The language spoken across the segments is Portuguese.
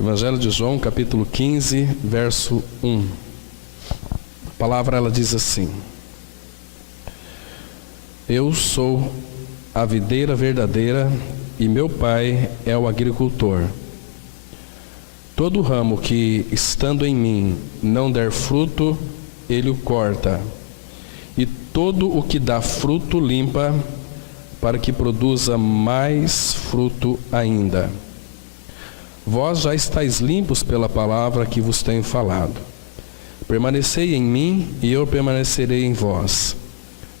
Evangelho de João, capítulo 15, verso 1. A palavra, ela diz assim: Eu sou a videira verdadeira e meu pai é o agricultor. Todo ramo que, estando em mim, não der fruto, ele o corta. E todo o que dá fruto limpa, para que produza mais fruto ainda. Vós já estáis limpos pela palavra que vos tenho falado. Permanecei em mim e eu permanecerei em vós.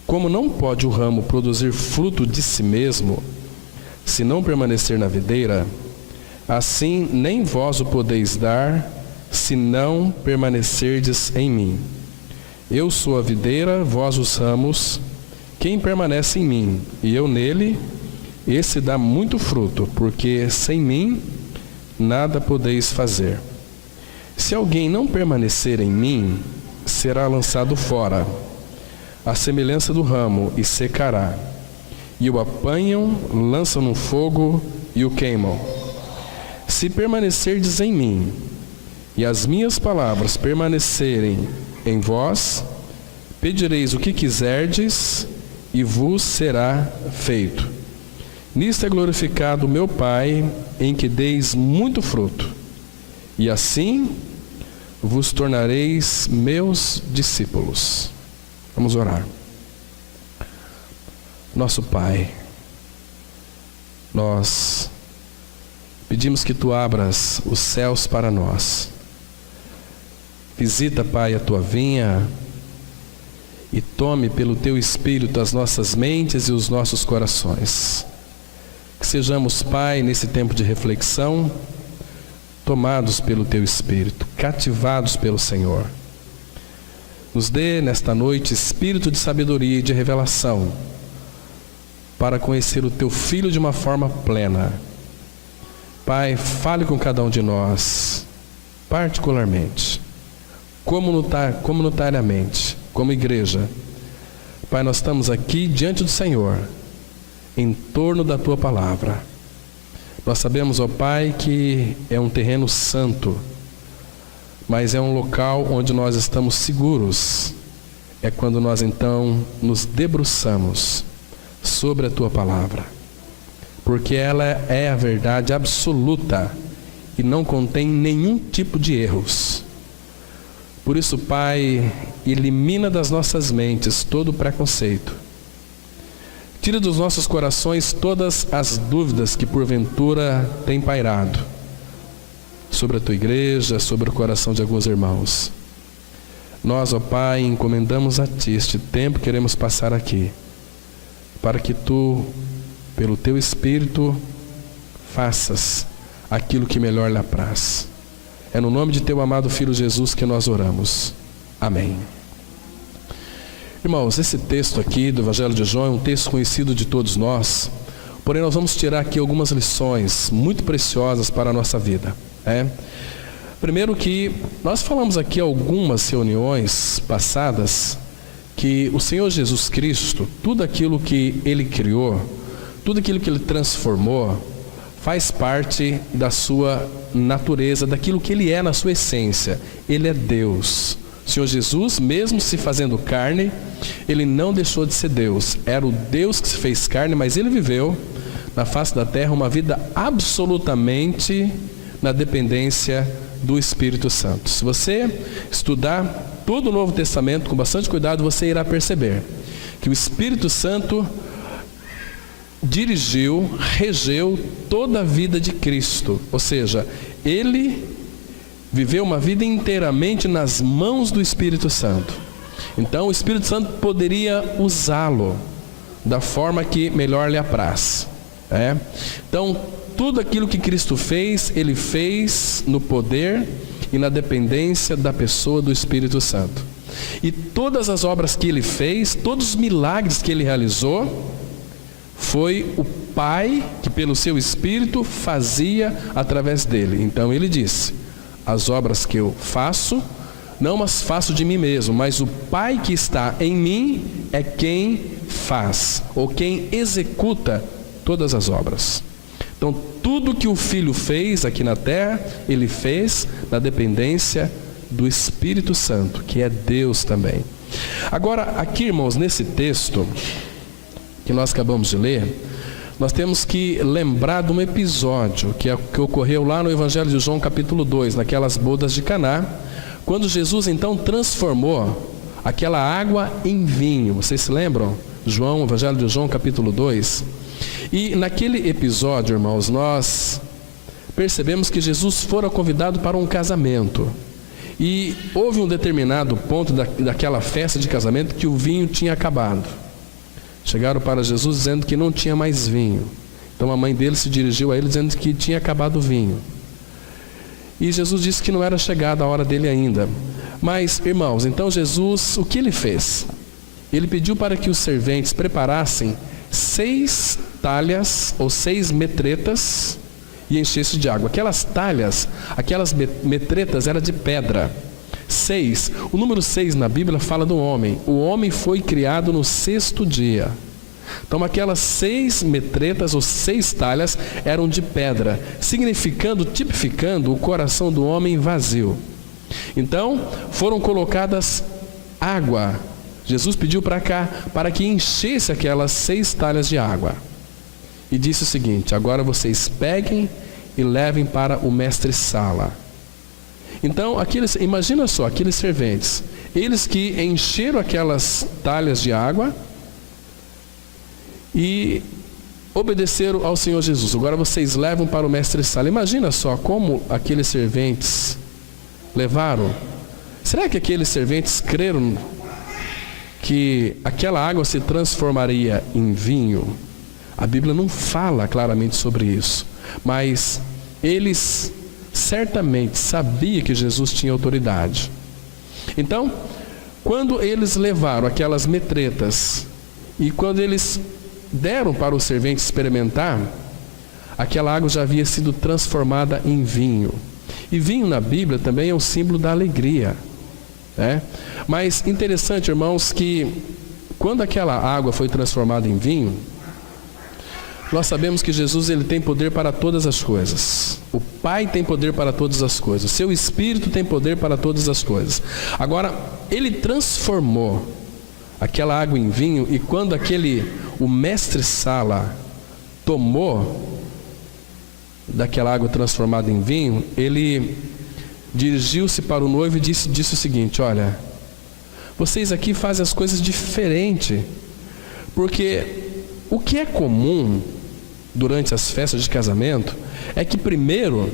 Como não pode o ramo produzir fruto de si mesmo, se não permanecer na videira, assim nem vós o podeis dar, se não permanecerdes em mim. Eu sou a videira, vós os ramos. Quem permanece em mim e eu nele, esse dá muito fruto, porque sem mim nada podeis fazer. Se alguém não permanecer em mim, será lançado fora, à semelhança do ramo, e secará. E o apanham, lançam no fogo e o queimam. Se permanecerdes em mim, e as minhas palavras permanecerem em vós, pedireis o que quiserdes, e vos será feito. Nisto é glorificado o meu Pai, em que deis muito fruto, e assim vos tornareis meus discípulos. Vamos orar. Nosso Pai, nós pedimos que Tu abras os céus para nós. Visita, Pai, a Tua vinha e tome pelo Teu Espírito as nossas mentes e os nossos corações. Que sejamos, Pai, nesse tempo de reflexão, tomados pelo Teu Espírito, cativados pelo Senhor. Nos dê nesta noite espírito de sabedoria e de revelação, para conhecer o Teu Filho de uma forma plena. Pai, fale com cada um de nós, particularmente, comunitariamente, como igreja. Pai, nós estamos aqui diante do Senhor, em torno da Tua palavra. Nós sabemos, ó Pai, que é um terreno santo, mas é um local onde nós estamos seguros. É quando nós então nos debruçamos sobre a Tua palavra, porque ela é a verdade absoluta e não contém nenhum tipo de erros. Por isso, Pai, elimina das nossas mentes todo o preconceito. Tira dos nossos corações todas as dúvidas que porventura têm pairado sobre a Tua igreja, sobre o coração de alguns irmãos. Nós, ó Pai, encomendamos a Ti este tempo que queremos passar aqui, para que Tu, pelo Teu Espírito, faças aquilo que melhor lhe apraz. É no nome de Teu amado Filho Jesus que nós oramos. Amém. Irmãos, esse texto aqui do Evangelho de João é um texto conhecido de todos nós, porém nós vamos tirar aqui algumas lições muito preciosas para a nossa vida. Primeiro que nós falamos aqui algumas reuniões passadas que o Senhor Jesus Cristo, tudo aquilo que Ele criou, tudo aquilo que Ele transformou, faz parte da sua natureza, daquilo que Ele é na sua essência. Ele é Deus. O Senhor Jesus, mesmo se fazendo carne, Ele não deixou de ser Deus. Era o Deus que se fez carne, mas Ele viveu na face da terra uma vida absolutamente na dependência do Espírito Santo. Se você estudar todo o Novo Testamento com bastante cuidado, você irá perceber que o Espírito Santo dirigiu, regeu toda a vida de Cristo. Ou seja, Ele viveu uma vida inteiramente nas mãos do Espírito Santo. Então o Espírito Santo poderia usá-lo da forma que melhor lhe apraz. Então tudo aquilo que Cristo fez, Ele fez no poder e na dependência da pessoa do Espírito Santo. E todas as obras que Ele fez, todos os milagres que Ele realizou, foi o Pai que pelo seu Espírito fazia através dele. Então Ele disse: as obras que eu faço, não as faço de mim mesmo, mas o Pai que está em mim é quem faz, ou quem executa todas as obras. Então, tudo que o Filho fez aqui na terra, ele fez na dependência do Espírito Santo, que é Deus também. Agora, aqui, irmãos, nesse texto que nós acabamos de ler, nós temos que lembrar de um episódio que ocorreu lá no Evangelho de João, capítulo 2, naquelas bodas de Caná, quando Jesus então transformou aquela água em vinho. Vocês se lembram? João, Evangelho de João, capítulo 2. E naquele episódio, irmãos, nós percebemos que Jesus fora convidado para um casamento. E houve um determinado ponto daquela festa de casamento que o vinho tinha acabado. Chegaram para Jesus dizendo que não tinha mais vinho. Então a mãe dele se dirigiu a ele dizendo que tinha acabado o vinho. E Jesus disse que não era chegada a hora dele ainda. Mas, irmãos, então Jesus, o que ele fez? Ele pediu para que os serventes preparassem 6 talhas ou 6 metretas e enchessem de água. Aquelas talhas, aquelas metretas eram de pedra. 6. O número 6 na Bíblia fala do homem. O homem foi criado no 6º dia. Então aquelas 6 metretas ou 6 talhas eram de pedra, tipificando o coração do homem vazio. Então foram colocadas água. Jesus pediu para cá para que enchesse aquelas 6 talhas de água. E disse o seguinte: agora vocês peguem e levem para o mestre-sala. Então, imagina só, aqueles serventes, eles que encheram aquelas talhas de água e obedeceram ao Senhor Jesus. Agora vocês levam para o mestre-sala. Imagina só como aqueles serventes levaram. Será que aqueles serventes creram que aquela água se transformaria em vinho? A Bíblia não fala claramente sobre isso, mas eles certamente sabiam que Jesus tinha autoridade. Então, quando eles levaram aquelas metretas e quando eles deram para o servente experimentar, aquela água já havia sido transformada em vinho. E vinho na Bíblia também é um símbolo da alegria, né? Mas interessante, irmãos, que quando aquela água foi transformada em vinho, nós sabemos que Jesus ele tem poder para todas as coisas. O Pai tem poder para todas as coisas. Seu Espírito tem poder para todas as coisas. Agora, ele transformou aquela água em vinho, e quando o mestre-sala tomou daquela água transformada em vinho, ele dirigiu-se para o noivo e disse o seguinte: olha, vocês aqui fazem as coisas diferente, porque o que é comum durante as festas de casamento é que primeiro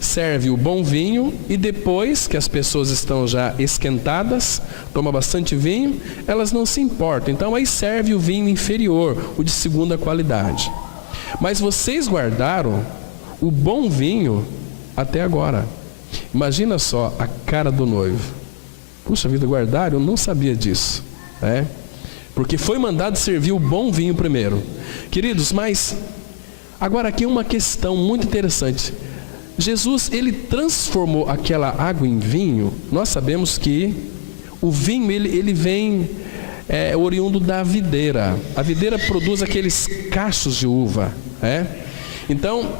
serve o bom vinho e depois que as pessoas estão já esquentadas, toma bastante vinho, elas não se importam. Então aí serve o vinho inferior, o de segunda qualidade. Mas vocês guardaram o bom vinho até agora. Imagina só a cara do noivo. Puxa vida, guardaram? Eu não sabia disso, né? Porque foi mandado servir o bom vinho primeiro. Queridos, mas agora aqui uma questão muito interessante. Jesus, ele transformou aquela água em vinho. Nós sabemos que o vinho, ele vem oriundo da videira. A videira produz aqueles cachos de uva, né? Então,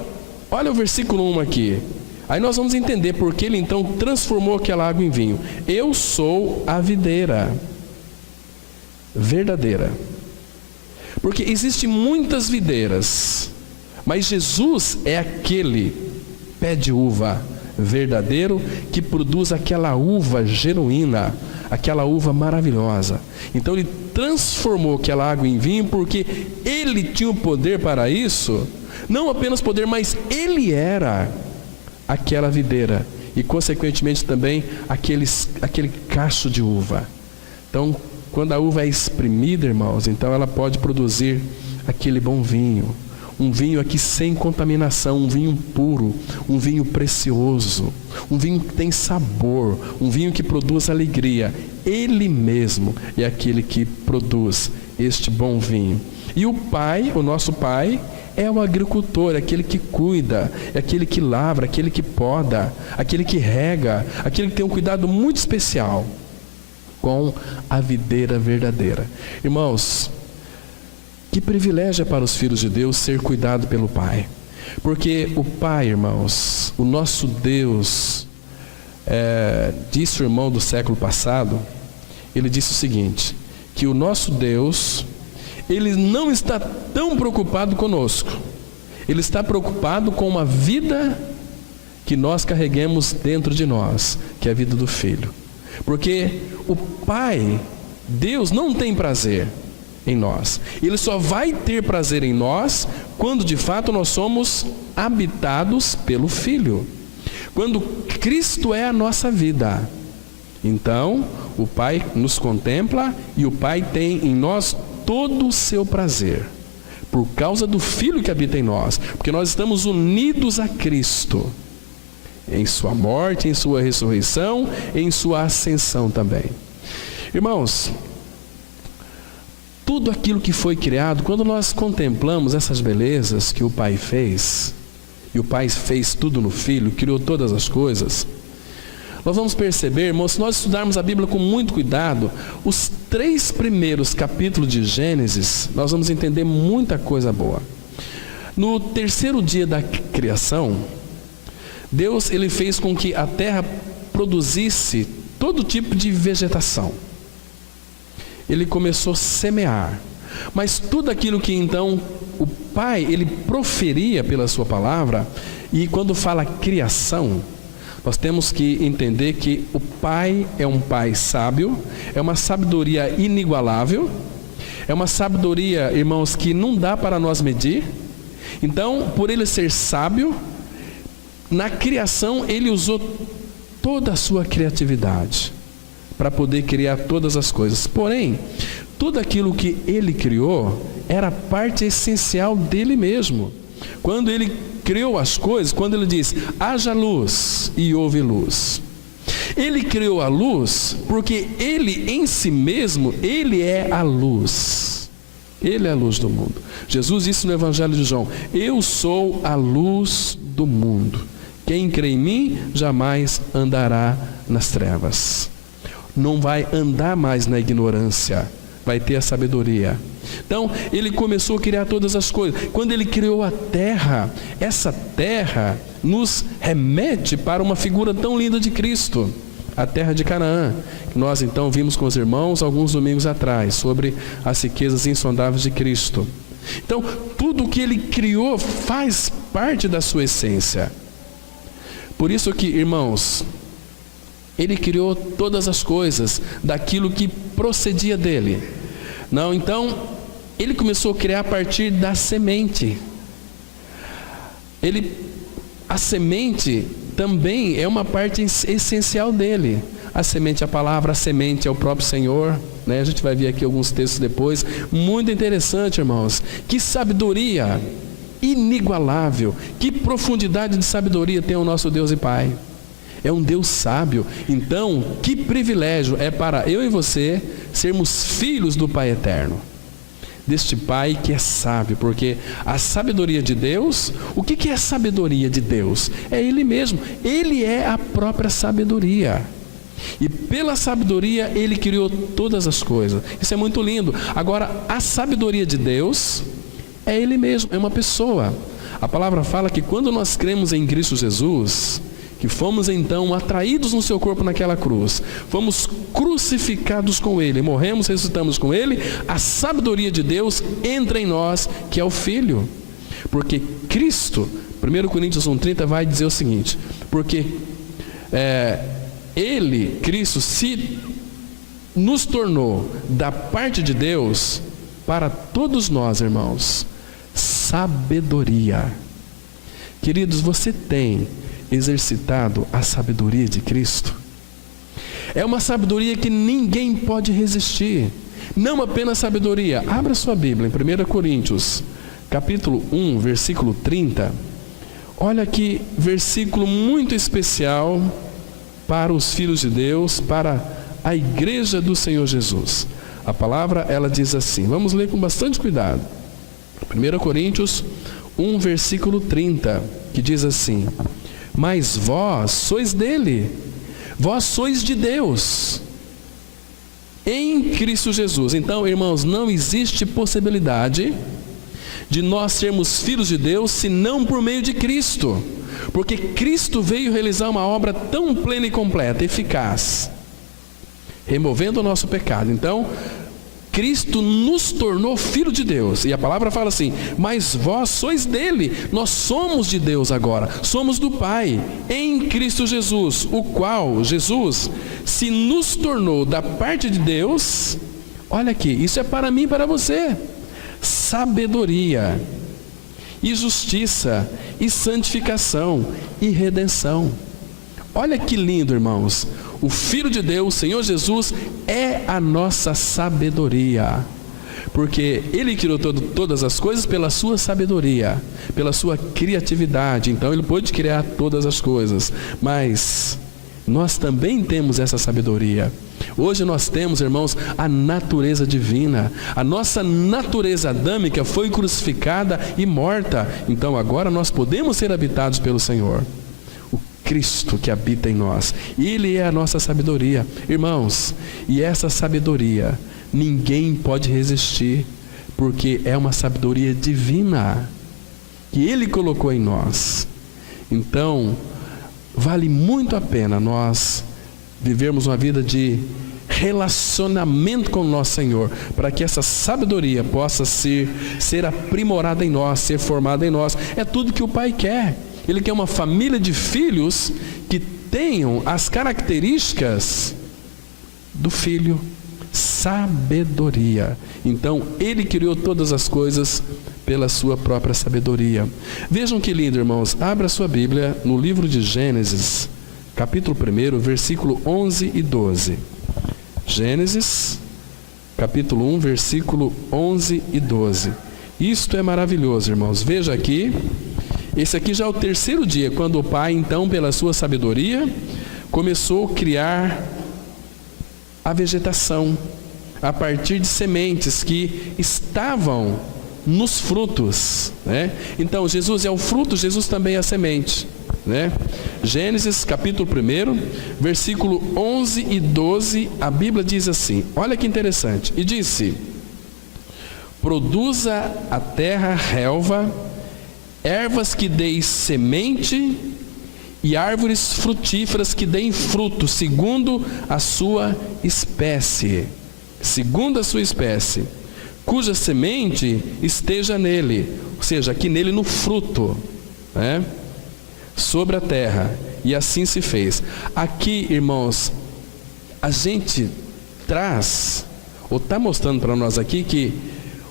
olha o versículo 1 aqui. Aí nós vamos entender por que ele então transformou aquela água em vinho. Eu sou a videira verdadeira. Porque existem muitas videiras, mas Jesus é aquele pé de uva verdadeiro que produz aquela uva genuína, aquela uva maravilhosa. Então ele transformou aquela água em vinho porque ele tinha o poder para isso. Não apenas poder, mas ele era aquela videira e consequentemente também aquele cacho de uva. Então, quando a uva é espremida, irmãos, então ela pode produzir aquele bom vinho. Um vinho aqui sem contaminação, um vinho puro, um vinho precioso, um vinho que tem sabor, um vinho que produz alegria. Ele mesmo é aquele que produz este bom vinho. E o Pai, o nosso Pai, é o agricultor, é aquele que cuida, é aquele que lavra, aquele que poda, aquele que rega, aquele que tem um cuidado muito especial com a videira verdadeira. Irmãos, que privilégio é para os filhos de Deus ser cuidado pelo Pai. Porque o Pai, irmãos, o nosso Deus, disse o irmão do século passado, ele disse o seguinte, que o nosso Deus, ele não está tão preocupado conosco, ele está preocupado com uma vida que nós carreguemos dentro de nós, que é a vida do Filho. Porque o Pai, Deus, não tem prazer em nós. Ele só vai ter prazer em nós quando de fato nós somos habitados pelo Filho. Quando Cristo é a nossa vida. Então, o Pai nos contempla e o Pai tem em nós todo o seu prazer. Por causa do Filho que habita em nós. Porque nós estamos unidos a Cristo. Em sua morte, em sua ressurreição, em sua ascensão também. Irmãos, tudo aquilo que foi criado, quando nós contemplamos essas belezas que o Pai fez, e o Pai fez tudo no Filho, criou todas as coisas, nós vamos perceber, irmãos, se nós estudarmos a Bíblia com muito cuidado, os 3 primeiros capítulos de Gênesis, nós vamos entender muita coisa boa. No terceiro dia da criação, Deus, ele fez com que a terra produzisse todo tipo de vegetação. Ele começou a semear. Mas tudo aquilo que então o Pai, ele proferia pela sua palavra, e quando fala criação, nós temos que entender que o Pai é um Pai sábio, é uma sabedoria inigualável, é uma sabedoria, irmãos, que não dá para nós medir. Então, por ele ser sábio, na criação, ele usou toda a sua criatividade para poder criar todas as coisas. Porém, tudo aquilo que ele criou era parte essencial dele mesmo. Quando ele criou as coisas, quando ele diz, haja luz e houve luz. Ele criou a luz porque ele em si mesmo, ele é a luz. Ele é a luz do mundo. Jesus disse no Evangelho de João, eu sou a luz do mundo. Quem crê em mim jamais andará nas trevas. Não vai andar mais na ignorância, vai ter a sabedoria. Então, ele começou a criar todas as coisas. Quando ele criou a terra, essa terra nos remete para uma figura tão linda de Cristo, a terra de Canaã, que nós então vimos com os irmãos alguns domingos atrás, sobre as riquezas insondáveis de Cristo. Então, tudo o que ele criou faz parte da sua essência. Por isso que, irmãos, ele criou todas as coisas daquilo que procedia dele. Não, então, ele começou a criar a partir da semente. A semente também é uma parte essencial dele. A semente é a palavra, a semente é o próprio Senhor, né? A gente vai ver aqui alguns textos depois. Muito interessante, irmãos. Que sabedoria inigualável, que profundidade de sabedoria tem o nosso Deus e Pai. É um Deus sábio. Então, que privilégio é para eu e você sermos filhos do Pai eterno, deste Pai que é sábio, porque a sabedoria de Deus, o que é a sabedoria de Deus? É Ele mesmo, Ele é a própria sabedoria. E pela sabedoria Ele criou todas as coisas. Isso é muito lindo. Agora, a sabedoria de Deus é Ele mesmo, é uma pessoa. A palavra fala que quando nós cremos em Cristo Jesus, que fomos então atraídos no seu corpo naquela cruz, fomos crucificados com Ele, morremos, ressuscitamos com Ele, a sabedoria de Deus entra em nós, que é o Filho. Porque Cristo, 1 Coríntios 1,30 vai dizer o seguinte, porque Ele, Cristo, se nos tornou da parte de Deus, para todos nós, irmãos, sabedoria. Queridos, você tem exercitado a sabedoria de Cristo? É uma sabedoria que ninguém pode resistir. Não apenas sabedoria. Abra sua Bíblia em 1 Coríntios, capítulo 1, versículo 30. Olha que versículo muito especial para os filhos de Deus, para a igreja do Senhor Jesus. A palavra, ela diz assim, vamos ler com bastante cuidado. 1 Coríntios 1, versículo 30, que diz assim, mas vós sois dele, vós sois de Deus, em Cristo Jesus. Então, irmãos, não existe possibilidade de nós sermos filhos de Deus, senão por meio de Cristo. Porque Cristo veio realizar uma obra tão plena e completa, eficaz, removendo o nosso pecado. Então, Cristo nos tornou filho de Deus. E a palavra fala assim: mas vós sois dele. Nós somos de Deus agora, somos do Pai, em Cristo Jesus, o qual, Jesus, se nos tornou da parte de Deus. Olha aqui, isso é para mim e para você: sabedoria, e justiça, e santificação, e redenção. Olha que lindo, irmãos. O Filho de Deus, Senhor Jesus, é a nossa sabedoria, porque Ele criou todas as coisas pela sua sabedoria, pela sua criatividade. Então Ele pôde criar todas as coisas, mas nós também temos essa sabedoria. Hoje nós temos, irmãos, a natureza divina. A nossa natureza adâmica foi crucificada e morta. Então agora nós podemos ser habitados pelo Senhor, Cristo que habita em nós. Ele é a nossa sabedoria, irmãos. E essa sabedoria ninguém pode resistir, porque é uma sabedoria divina que Ele colocou em nós. Então vale muito a pena nós vivermos uma vida de relacionamento com o nosso Senhor, para que essa sabedoria possa ser aprimorada em nós, ser formada em nós. É tudo que o Pai quer. Ele quer uma família de filhos que tenham as características do Filho: sabedoria. Então Ele criou todas as coisas pela sua própria sabedoria. Vejam que lindo, irmãos. Abra sua Bíblia no livro de Gênesis, capítulo 1, versículo 11 e 12. Gênesis, capítulo 1, versículo 11 e 12. Isto é maravilhoso, irmãos. Veja aqui. Esse aqui já é o terceiro dia, quando o Pai, então, pela sua sabedoria, começou a criar a vegetação a partir de sementes que estavam nos frutos, né? Então, Jesus é o fruto, Jesus também é a semente, né? Gênesis, capítulo 1, versículo 11 e 12, a Bíblia diz assim, olha que interessante: e disse: produza a terra relva, ervas que deem semente, e árvores frutíferas que deem fruto, segundo a sua espécie, cuja semente esteja nele, ou seja, aqui nele no fruto, né? Sobre a terra. E assim se fez. Aqui, irmãos, a gente traz, ou está mostrando para nós aqui, que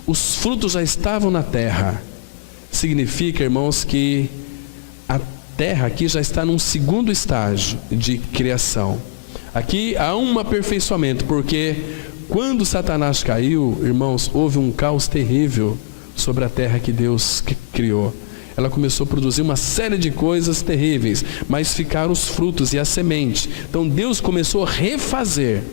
os frutos já estavam na terra. Significa, irmãos, que a terra aqui já está num segundo estágio de criação. Aqui há um aperfeiçoamento, porque quando Satanás caiu, irmãos, houve um caos terrível sobre a terra que Deus criou. Ela começou a produzir uma série de coisas terríveis, mas ficaram os frutos e a semente. Então Deus começou a refazer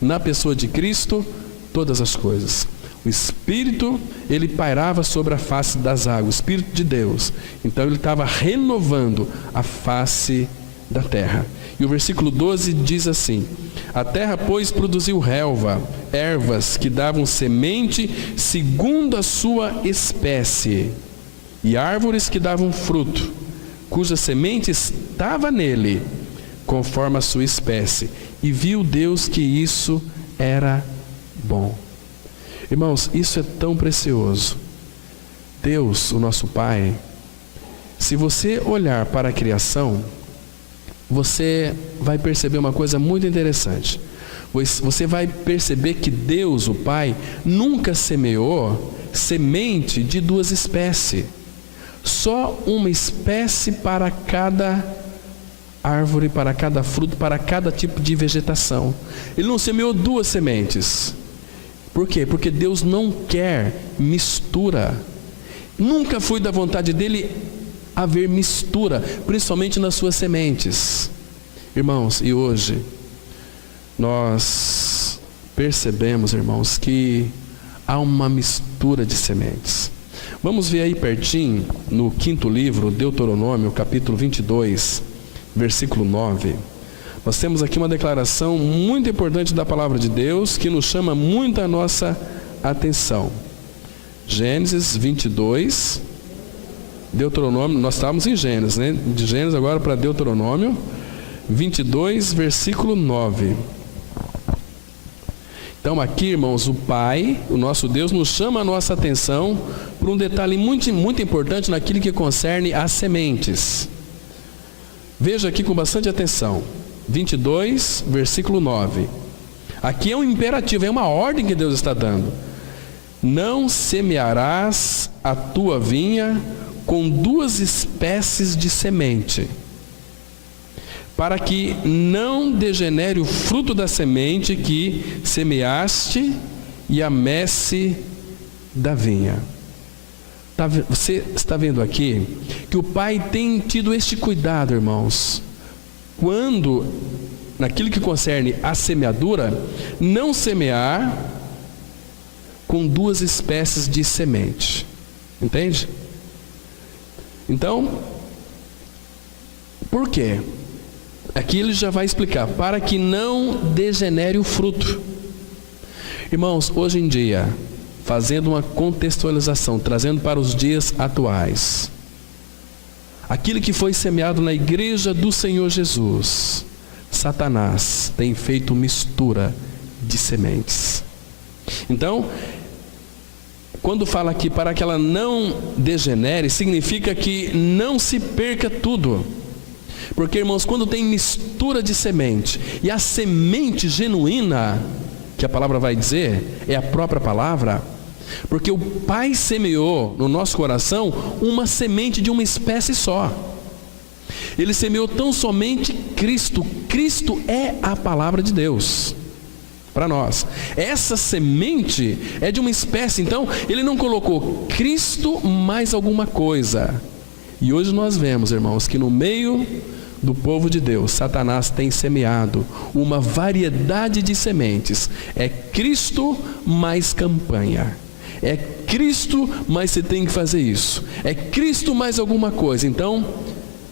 na pessoa de Cristo todas as coisas. O Espírito, ele pairava sobre a face das águas, o Espírito de Deus. Então ele estava renovando a face da terra. E o versículo 12 diz assim: a terra, pois, produziu relva, ervas que davam semente segundo a sua espécie, e árvores que davam fruto, cuja semente estava nele, conforme a sua espécie. E viu Deus que isso era bom. Irmãos, isso é tão precioso. Deus, o nosso Pai, se você olhar para a criação, você vai perceber uma coisa muito interessante. Você vai perceber que Deus, o Pai, nunca semeou semente de duas espécies. Só uma espécie para cada árvore, para cada fruto, para cada tipo de vegetação. Ele não semeou duas sementes. Por quê? Porque Deus não quer mistura. Nunca foi da vontade dele haver mistura, principalmente nas suas sementes. Irmãos, e hoje nós percebemos, irmãos, que há uma mistura de sementes. Vamos ver aí pertinho, no 5º livro, Deuteronômio, capítulo 22, versículo 9. Nós temos aqui uma declaração muito importante da palavra de Deus, que nos chama muito a nossa atenção. Gênesis 22, Deuteronômio, nós estávamos em Gênesis, né? De Gênesis agora para Deuteronômio 22, versículo 9. Então aqui, irmãos, o Pai, o nosso Deus, nos chama a nossa atenção para um detalhe muito, muito importante naquilo que concerne as sementes. Veja aqui com bastante atenção, 22, versículo 9. Aqui é um imperativo, é uma ordem que Deus está dando. Não semearás a tua vinha com duas espécies de semente, para que não degenere o fruto da semente que semeaste e a messe da vinha. Você está vendo aqui que o Pai tem tido este cuidado, irmãos, quando, naquilo que concerne a semeadura, não semear com duas espécies de semente. Entende? Então, por quê? Aqui ele já vai explicar, para que não degenere o fruto. Irmãos, hoje em dia, fazendo uma contextualização, trazendo para os dias atuais, aquilo que foi semeado na igreja do Senhor Jesus, Satanás tem feito mistura de sementes. Então, quando fala aqui para que ela não degenere, significa que não se perca tudo. Porque, irmãos, quando tem mistura de semente, e a semente genuína, que a palavra vai dizer, é a própria palavra, porque o Pai semeou no nosso coração uma semente de uma espécie só. Ele semeou tão somente Cristo. Cristo é a palavra de Deus para nós. Essa semente é de uma espécie, então ele não colocou Cristo mais alguma coisa. E hoje nós vemos, irmãos, que no meio do povo de Deus, Satanás tem semeado uma variedade de sementes. É Cristo mais campanha. É Cristo mais você tem que fazer isso. É Cristo mais alguma coisa. Então,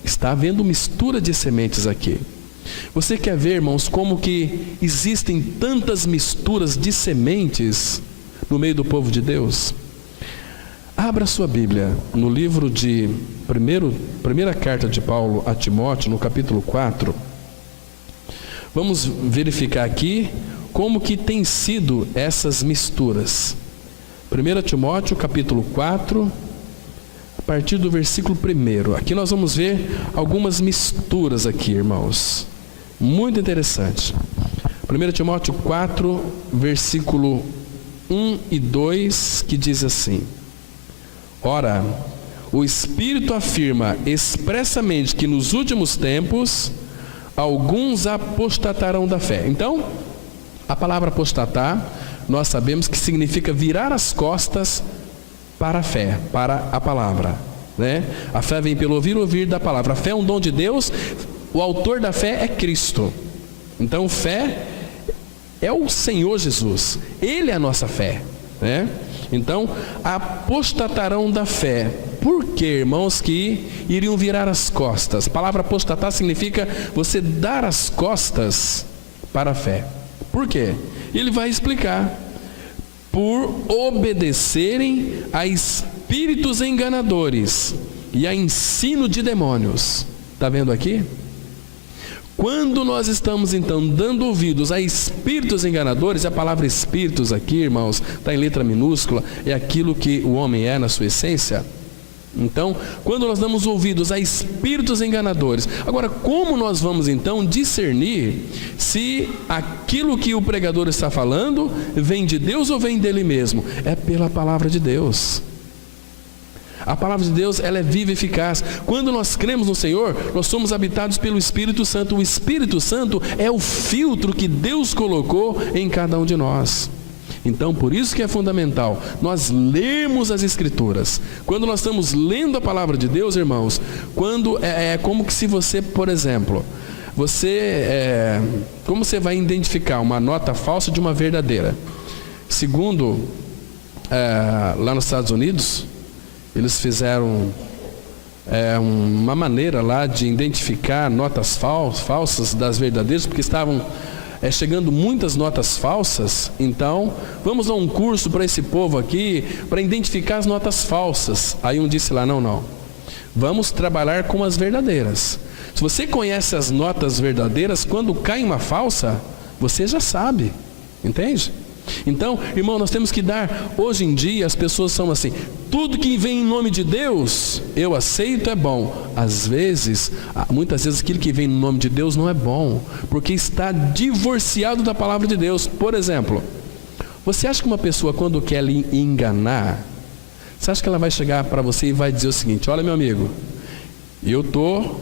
está havendo mistura de sementes aqui. Você quer ver, irmãos, como que existem tantas misturas de sementes no meio do povo de Deus? Abra sua Bíblia no livro de primeira carta de Paulo a Timóteo, no capítulo 4. Vamos verificar aqui como que tem sido essas misturas. 1 Timóteo, capítulo 4, a partir do versículo 1. Aqui nós vamos ver algumas misturas aqui, irmãos. Muito interessante. 1 Timóteo 4, versículo 1 e 2, que diz assim: Ora, o Espírito afirma expressamente que nos últimos tempos alguns apostatarão da fé. Então, a palavra apostatar, nós sabemos que significa virar as costas para a fé, para a palavra, né? A fé vem pelo ouvir, ouvir da palavra. A fé é um dom de Deus, o autor da fé é Cristo. Então, fé é o Senhor Jesus, Ele é a nossa fé, né? Então, apostatarão da fé. Por que, irmãos, que iriam virar as costas? A palavra apostatar significa você dar as costas para a fé. Por quê? Ele vai explicar. Por obedecerem a espíritos enganadores e a ensino de demônios. Está vendo aqui? Quando nós estamos então dando ouvidos a espíritos enganadores, a palavra espíritos aqui, irmãos, está em letra minúscula, é aquilo que o homem é na sua essência. Então, quando nós damos ouvidos a espíritos enganadores, agora como nós vamos então discernir se aquilo que o pregador está falando vem de Deus ou vem dele mesmo? É pela palavra de Deus. A palavra de Deus, ela é viva e eficaz. Quando nós cremos no Senhor, nós somos habitados pelo Espírito Santo. O Espírito Santo é o filtro que Deus colocou em cada um de nós. Então, por isso que é fundamental nós lermos as Escrituras. Quando nós estamos lendo a palavra de Deus, irmãos, quando é como que se você, por exemplo, como você vai identificar uma nota falsa de uma verdadeira? Segundo, lá nos Estados Unidos, eles fizeram uma maneira lá de identificar notas falsas das verdadeiras, porque estavam chegando muitas notas falsas, então vamos a um curso para esse povo aqui, para identificar as notas falsas. Aí um disse lá, não, vamos trabalhar com as verdadeiras. Se você conhece as notas verdadeiras, quando cai uma falsa, você já sabe, entende? Então, irmão, nós temos que dar, hoje em dia as pessoas são assim, tudo que vem em nome de Deus, eu aceito, é bom. Às vezes, muitas vezes aquilo que vem no nome de Deus não é bom, porque está divorciado da palavra de Deus. Por exemplo, você acha que uma pessoa quando quer lhe enganar, você acha que ela vai chegar para você e vai dizer o seguinte, olha meu amigo, eu estou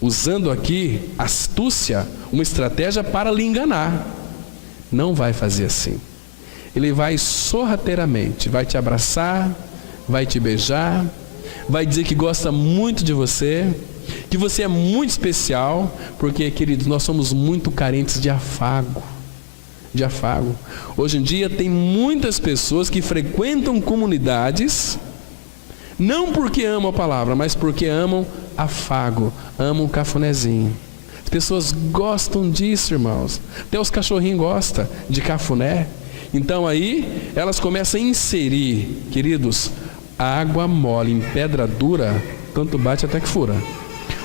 usando aqui astúcia, uma estratégia para lhe enganar. Não vai fazer assim. Ele vai sorrateiramente, vai te abraçar, vai te beijar, vai dizer que gosta muito de você, que você é muito especial, porque, queridos, nós somos muito carentes de afago. De afago. Hoje em dia tem muitas pessoas que frequentam comunidades, não porque amam a palavra, mas porque amam afago, amam o cafunézinho. Pessoas gostam disso, irmãos. Até os cachorrinhos gostam de cafuné. Então aí elas começam a inserir, queridos, água mole em pedra dura, tanto bate até que fura.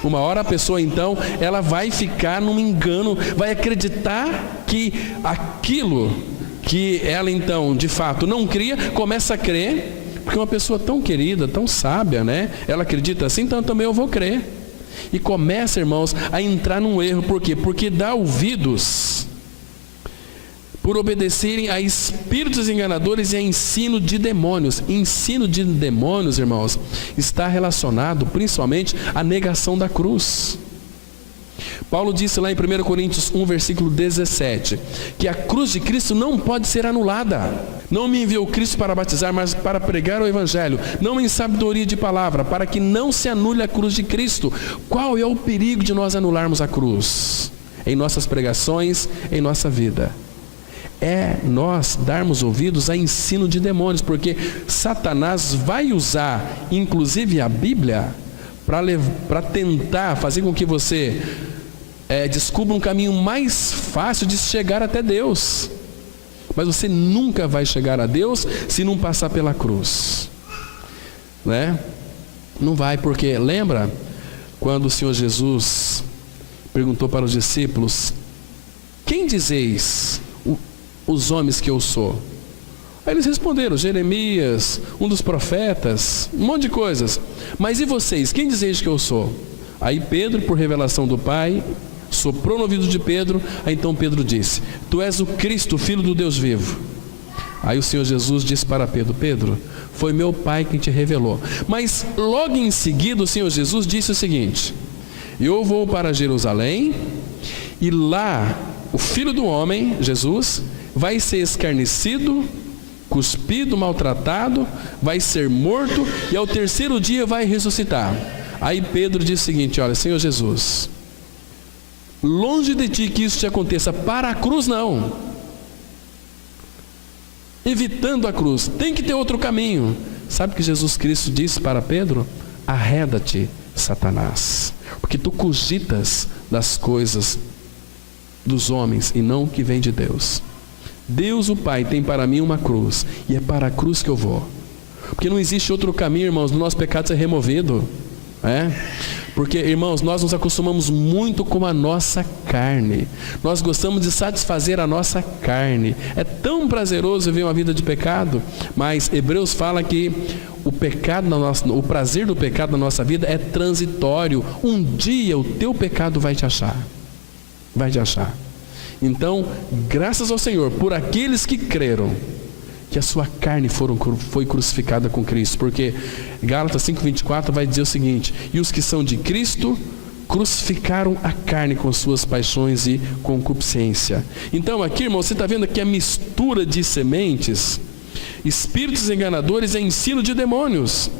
Uma hora a pessoa então, ela vai ficar num engano, vai acreditar que aquilo que ela então de fato não cria, começa a crer, porque uma pessoa tão querida, tão sábia, né? Ela acredita assim, então também eu vou crer. E começa, irmãos, a entrar num erro. Por quê? Porque dá ouvidos por obedecerem a espíritos enganadores e a ensino de demônios. Ensino de demônios, irmãos, está relacionado principalmente à negação da cruz. Paulo disse lá em 1 Coríntios 1, versículo 17, que a cruz de Cristo não pode ser anulada. Não me enviou Cristo para batizar, mas para pregar o Evangelho, não em sabedoria de palavra, para que não se anule a cruz de Cristo. Qual é o perigo de nós anularmos a cruz? Em nossas pregações, em nossa vida. É nós darmos ouvidos a ensino de demônios, porque Satanás vai usar, inclusive a Bíblia, para tentar fazer com que você descubra um caminho mais fácil de chegar até Deus. Mas você nunca vai chegar a Deus se não passar pela cruz, né? Não vai, porque lembra quando o Senhor Jesus perguntou para os discípulos: quem dizeis os homens que eu sou? Aí eles responderam: Jeremias, um dos profetas, um monte de coisas. Mas e vocês, quem dizeis que eu sou? Aí Pedro, por revelação do Pai, soprou no ouvido de Pedro. Aí então Pedro disse: tu és o Cristo, filho do Deus vivo. Aí o Senhor Jesus disse para Pedro: Pedro, foi meu Pai quem te revelou. Mas logo em seguida o Senhor Jesus disse o seguinte: eu vou para Jerusalém, e lá o Filho do Homem, Jesus, vai ser escarnecido, cuspido, maltratado, vai ser morto, e ao terceiro dia vai ressuscitar. Aí Pedro disse o seguinte: olha, Senhor Jesus, longe de ti que isso te aconteça, para a cruz não, evitando a cruz, tem que ter outro caminho. Sabe o que Jesus Cristo disse para Pedro? Arreda-te, Satanás, porque tu cogitas das coisas dos homens e não o que vem de Deus. Deus o Pai tem para mim uma cruz, e é para a cruz que eu vou, porque não existe outro caminho, irmãos, do nosso pecado ser removido. Porque, irmãos, nós nos acostumamos muito com a nossa carne. Nós gostamos de satisfazer a nossa carne. É tão prazeroso viver uma vida de pecado. Mas Hebreus fala que o prazer do pecado na nossa vida é transitório. Um dia o teu pecado vai te achar. Vai te achar. Então, graças ao Senhor por aqueles que creram que a sua carne foi crucificada com Cristo, porque Gálatas 5:24 vai dizer o seguinte: e os que são de Cristo crucificaram a carne com suas paixões e concupiscência. Então aqui, irmão, você está vendo aqui a mistura de sementes, espíritos enganadores e ensino de demônios,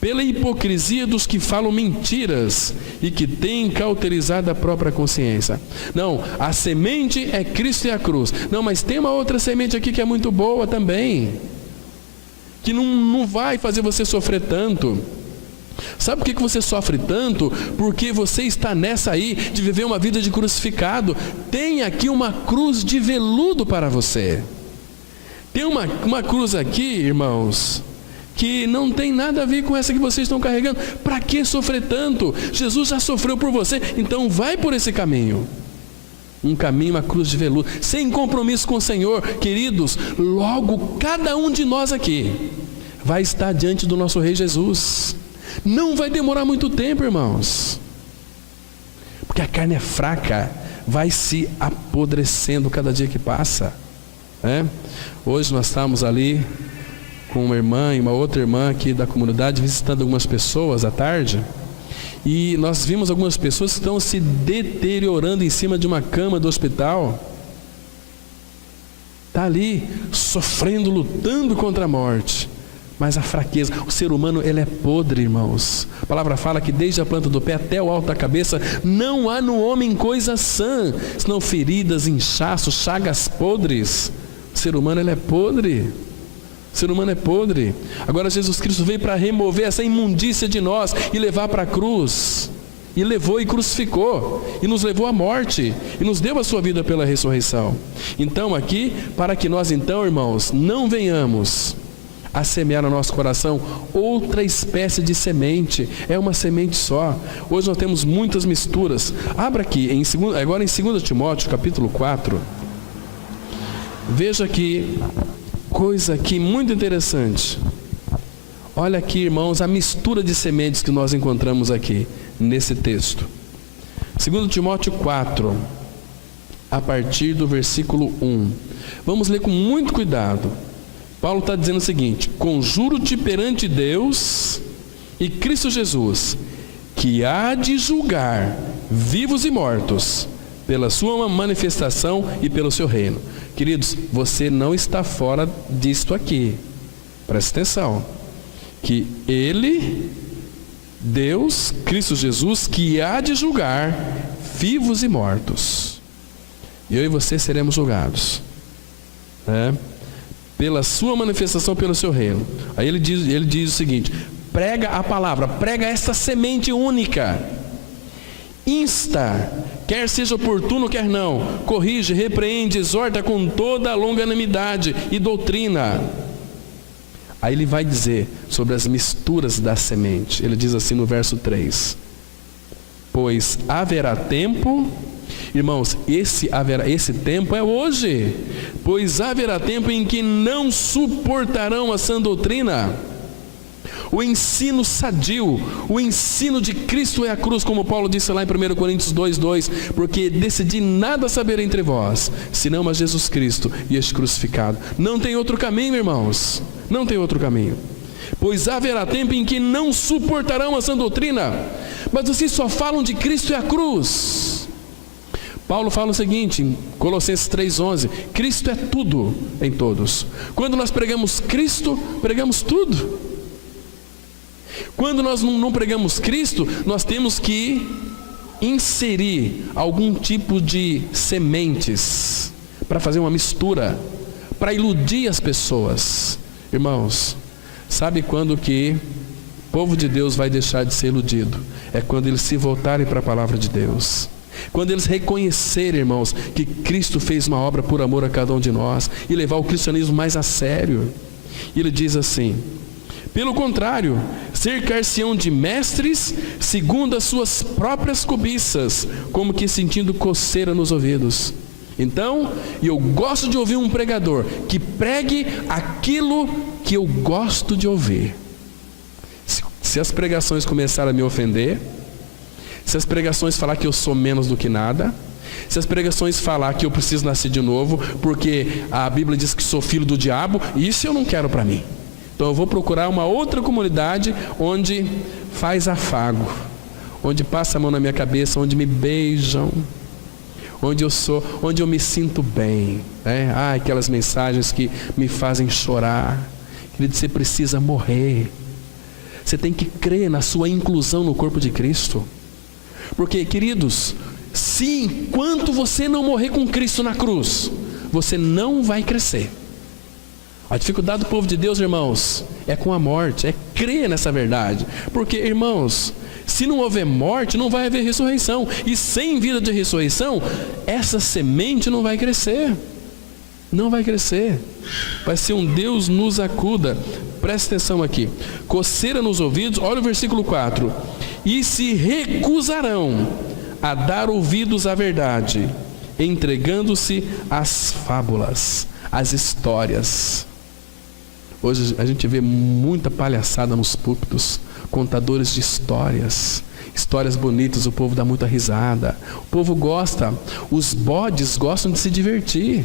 pela hipocrisia dos que falam mentiras e que têm cauterizado a própria consciência. Não, a semente é Cristo e a cruz. Não, mas tem uma outra semente aqui que é muito boa também, que não vai fazer você sofrer tanto. Sabe por que você sofre tanto? Porque você está nessa aí de viver uma vida de crucificado. Tem aqui uma cruz de veludo para você. Tem uma cruz aqui, irmãos, que não tem nada a ver com essa que vocês estão carregando. Para que sofrer tanto? Jesus já sofreu por você, então vai por esse caminho. Um caminho, uma cruz de veludo, sem compromisso com o Senhor. Queridos, logo cada um de nós aqui vai estar diante do nosso Rei Jesus. Não vai demorar muito tempo, irmãos, porque a carne é fraca, vai se apodrecendo cada dia que passa, né? Hoje nós estávamos ali com uma irmã e uma outra irmã aqui da comunidade, visitando algumas pessoas à tarde, e nós vimos algumas pessoas que estão se deteriorando em cima de uma cama do hospital. Está ali sofrendo, lutando contra a morte. Mas a fraqueza, o ser humano, ele é podre, irmãos. A palavra fala que desde a planta do pé até o alto da cabeça, não há no homem coisa sã, senão feridas, inchaços, chagas podres. O ser humano, ele é podre. O ser humano é podre. Agora Jesus Cristo veio para remover essa imundícia de nós e levar para a cruz. E levou e crucificou, e nos levou à morte, e nos deu a sua vida pela ressurreição. Então aqui, para que nós então, irmãos, não venhamos a semear no nosso coração outra espécie de semente. É uma semente só. Hoje nós temos muitas misturas. Abra aqui, agora em 2 Timóteo, capítulo 4. Veja aqui, coisa aqui muito interessante. Olha aqui, irmãos, a mistura de sementes que nós encontramos aqui, nesse texto. 2 Timóteo 4, a partir do versículo 1. Vamos ler com muito cuidado. Paulo está dizendo o seguinte: conjuro-te perante Deus e Cristo Jesus, que há de julgar vivos e mortos, pela sua manifestação e pelo seu reino. Queridos, você não está fora disto aqui. Presta atenção. Que Ele, Deus, Cristo Jesus, que há de julgar vivos e mortos. Eu e você seremos julgados, né? Pela sua manifestação, pelo seu reino. Aí ele diz o seguinte: prega a palavra, prega esta semente única, insta, quer seja oportuno, quer não, corrige, repreende, exorta com toda a longanimidade e doutrina. Aí ele vai dizer sobre as misturas da semente. Ele diz assim no verso 3: pois haverá tempo. Irmãos, esse tempo é hoje. Pois haverá tempo em que não suportarão a sã doutrina, o ensino sadio, o ensino de Cristo é a cruz, como Paulo disse lá em 1 Coríntios 2:2, porque decidi nada saber entre vós, senão a Jesus Cristo e este crucificado. Não tem outro caminho, irmãos, não tem outro caminho. Pois haverá tempo em que não suportarão a sã doutrina, mas vocês só falam de Cristo e a cruz. Paulo fala o seguinte em Colossenses 3:11: Cristo é tudo em todos. Quando nós pregamos Cristo, pregamos tudo. Quando nós não pregamos Cristo, nós temos que inserir algum tipo de sementes para fazer uma mistura, para iludir as pessoas. Irmãos, sabe quando que o povo de Deus vai deixar de ser iludido? É quando eles se voltarem para a palavra de Deus. Quando eles reconhecerem, irmãos, que Cristo fez uma obra por amor a cada um de nós e levar o cristianismo mais a sério. E ele diz assim: pelo contrário, cercar-se-ão de mestres segundo as suas próprias cobiças, como que sentindo coceira nos ouvidos. Então, eu gosto de ouvir um pregador que pregue aquilo que eu gosto de ouvir. Se as pregações começarem a me ofender, se as pregações falar que eu sou menos do que nada, se as pregações falar que eu preciso nascer de novo, porque a Bíblia diz que sou filho do diabo, isso eu não quero para mim. Então eu vou procurar uma outra comunidade onde faz afago, onde passa a mão na minha cabeça, onde me beijam, onde eu me sinto bem, né? Aquelas mensagens que me fazem chorar. Querido, você precisa morrer. Você tem que crer na sua inclusão no corpo de Cristo. Porque, queridos, se enquanto você não morrer com Cristo na cruz, você não vai crescer. A dificuldade do povo de Deus, irmãos, é com a morte, é crer nessa verdade. Porque, irmãos, se não houver morte, não vai haver ressurreição. E sem vida de ressurreição, essa semente não vai crescer. Não vai crescer. Vai ser um Deus nos acuda. Preste atenção aqui. Coceira nos ouvidos, olha o versículo 4. E se recusarão a dar ouvidos à verdade, entregando-se às fábulas, às histórias. Hoje a gente vê muita palhaçada nos púlpitos, contadores de histórias, histórias bonitas, o povo dá muita risada, o povo gosta, os bodes gostam de se divertir,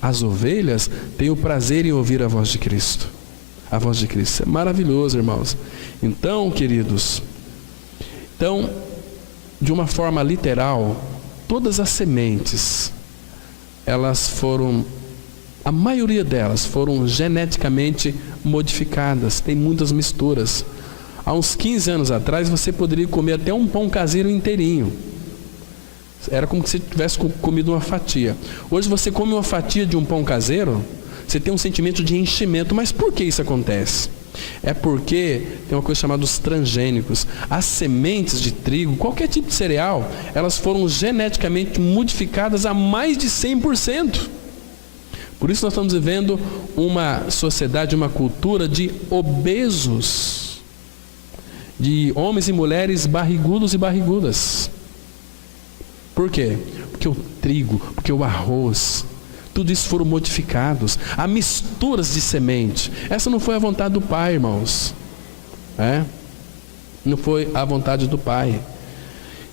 as ovelhas têm o prazer em ouvir a voz de Cristo. A voz de Cristo é maravilhoso, irmãos. Então, queridos, de uma forma literal, todas as sementes, elas foram, a maioria delas foram geneticamente modificadas, tem muitas misturas. Há uns 15 anos atrás, você poderia comer até um pão caseiro inteirinho. Era como se você tivesse comido uma fatia. Hoje você come uma fatia de um pão caseiro, você tem um sentimento de enchimento. Mas por que isso acontece? É porque tem uma coisa chamada os transgênicos. As sementes de trigo, qualquer tipo de cereal, elas foram geneticamente modificadas a mais de 100%. Por isso nós estamos vivendo uma sociedade, uma cultura de obesos, de homens e mulheres barrigudos e barrigudas. Por quê? Porque o trigo, porque o arroz, tudo isso foram modificados. Há misturas de semente. Essa não foi a vontade do Pai, irmãos. Não foi a vontade do Pai.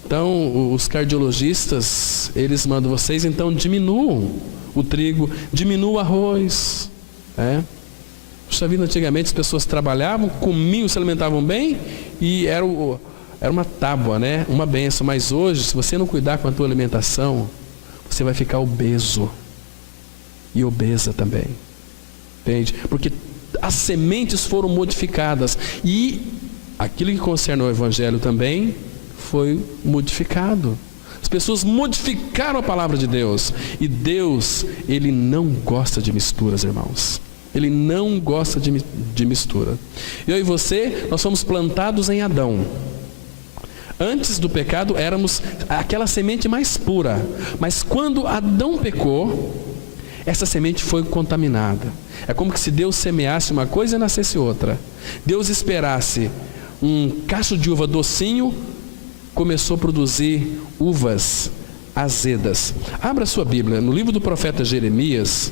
Então, os cardiologistas, eles mandam vocês, então, diminuam o trigo, diminuam o arroz. Puxa vida, antigamente as pessoas trabalhavam, comiam, se alimentavam bem, e era uma tábua, uma bênção. Mas hoje, se você não cuidar com a tua alimentação, você vai ficar obeso. E obesa também. Entende? Porque as sementes foram modificadas. E aquilo que concerne ao Evangelho também foi modificado. As pessoas modificaram a palavra de Deus. E Deus, Ele não gosta de misturas, irmãos. Ele não gosta de mistura. Eu e você, nós fomos plantados em Adão. Antes do pecado, éramos aquela semente mais pura. Mas quando Adão pecou, essa semente foi contaminada. É como que se Deus semeasse uma coisa e nascesse outra. Deus esperasse um cacho de uva docinho, começou a produzir uvas azedas. Abra sua Bíblia, no livro do profeta Jeremias,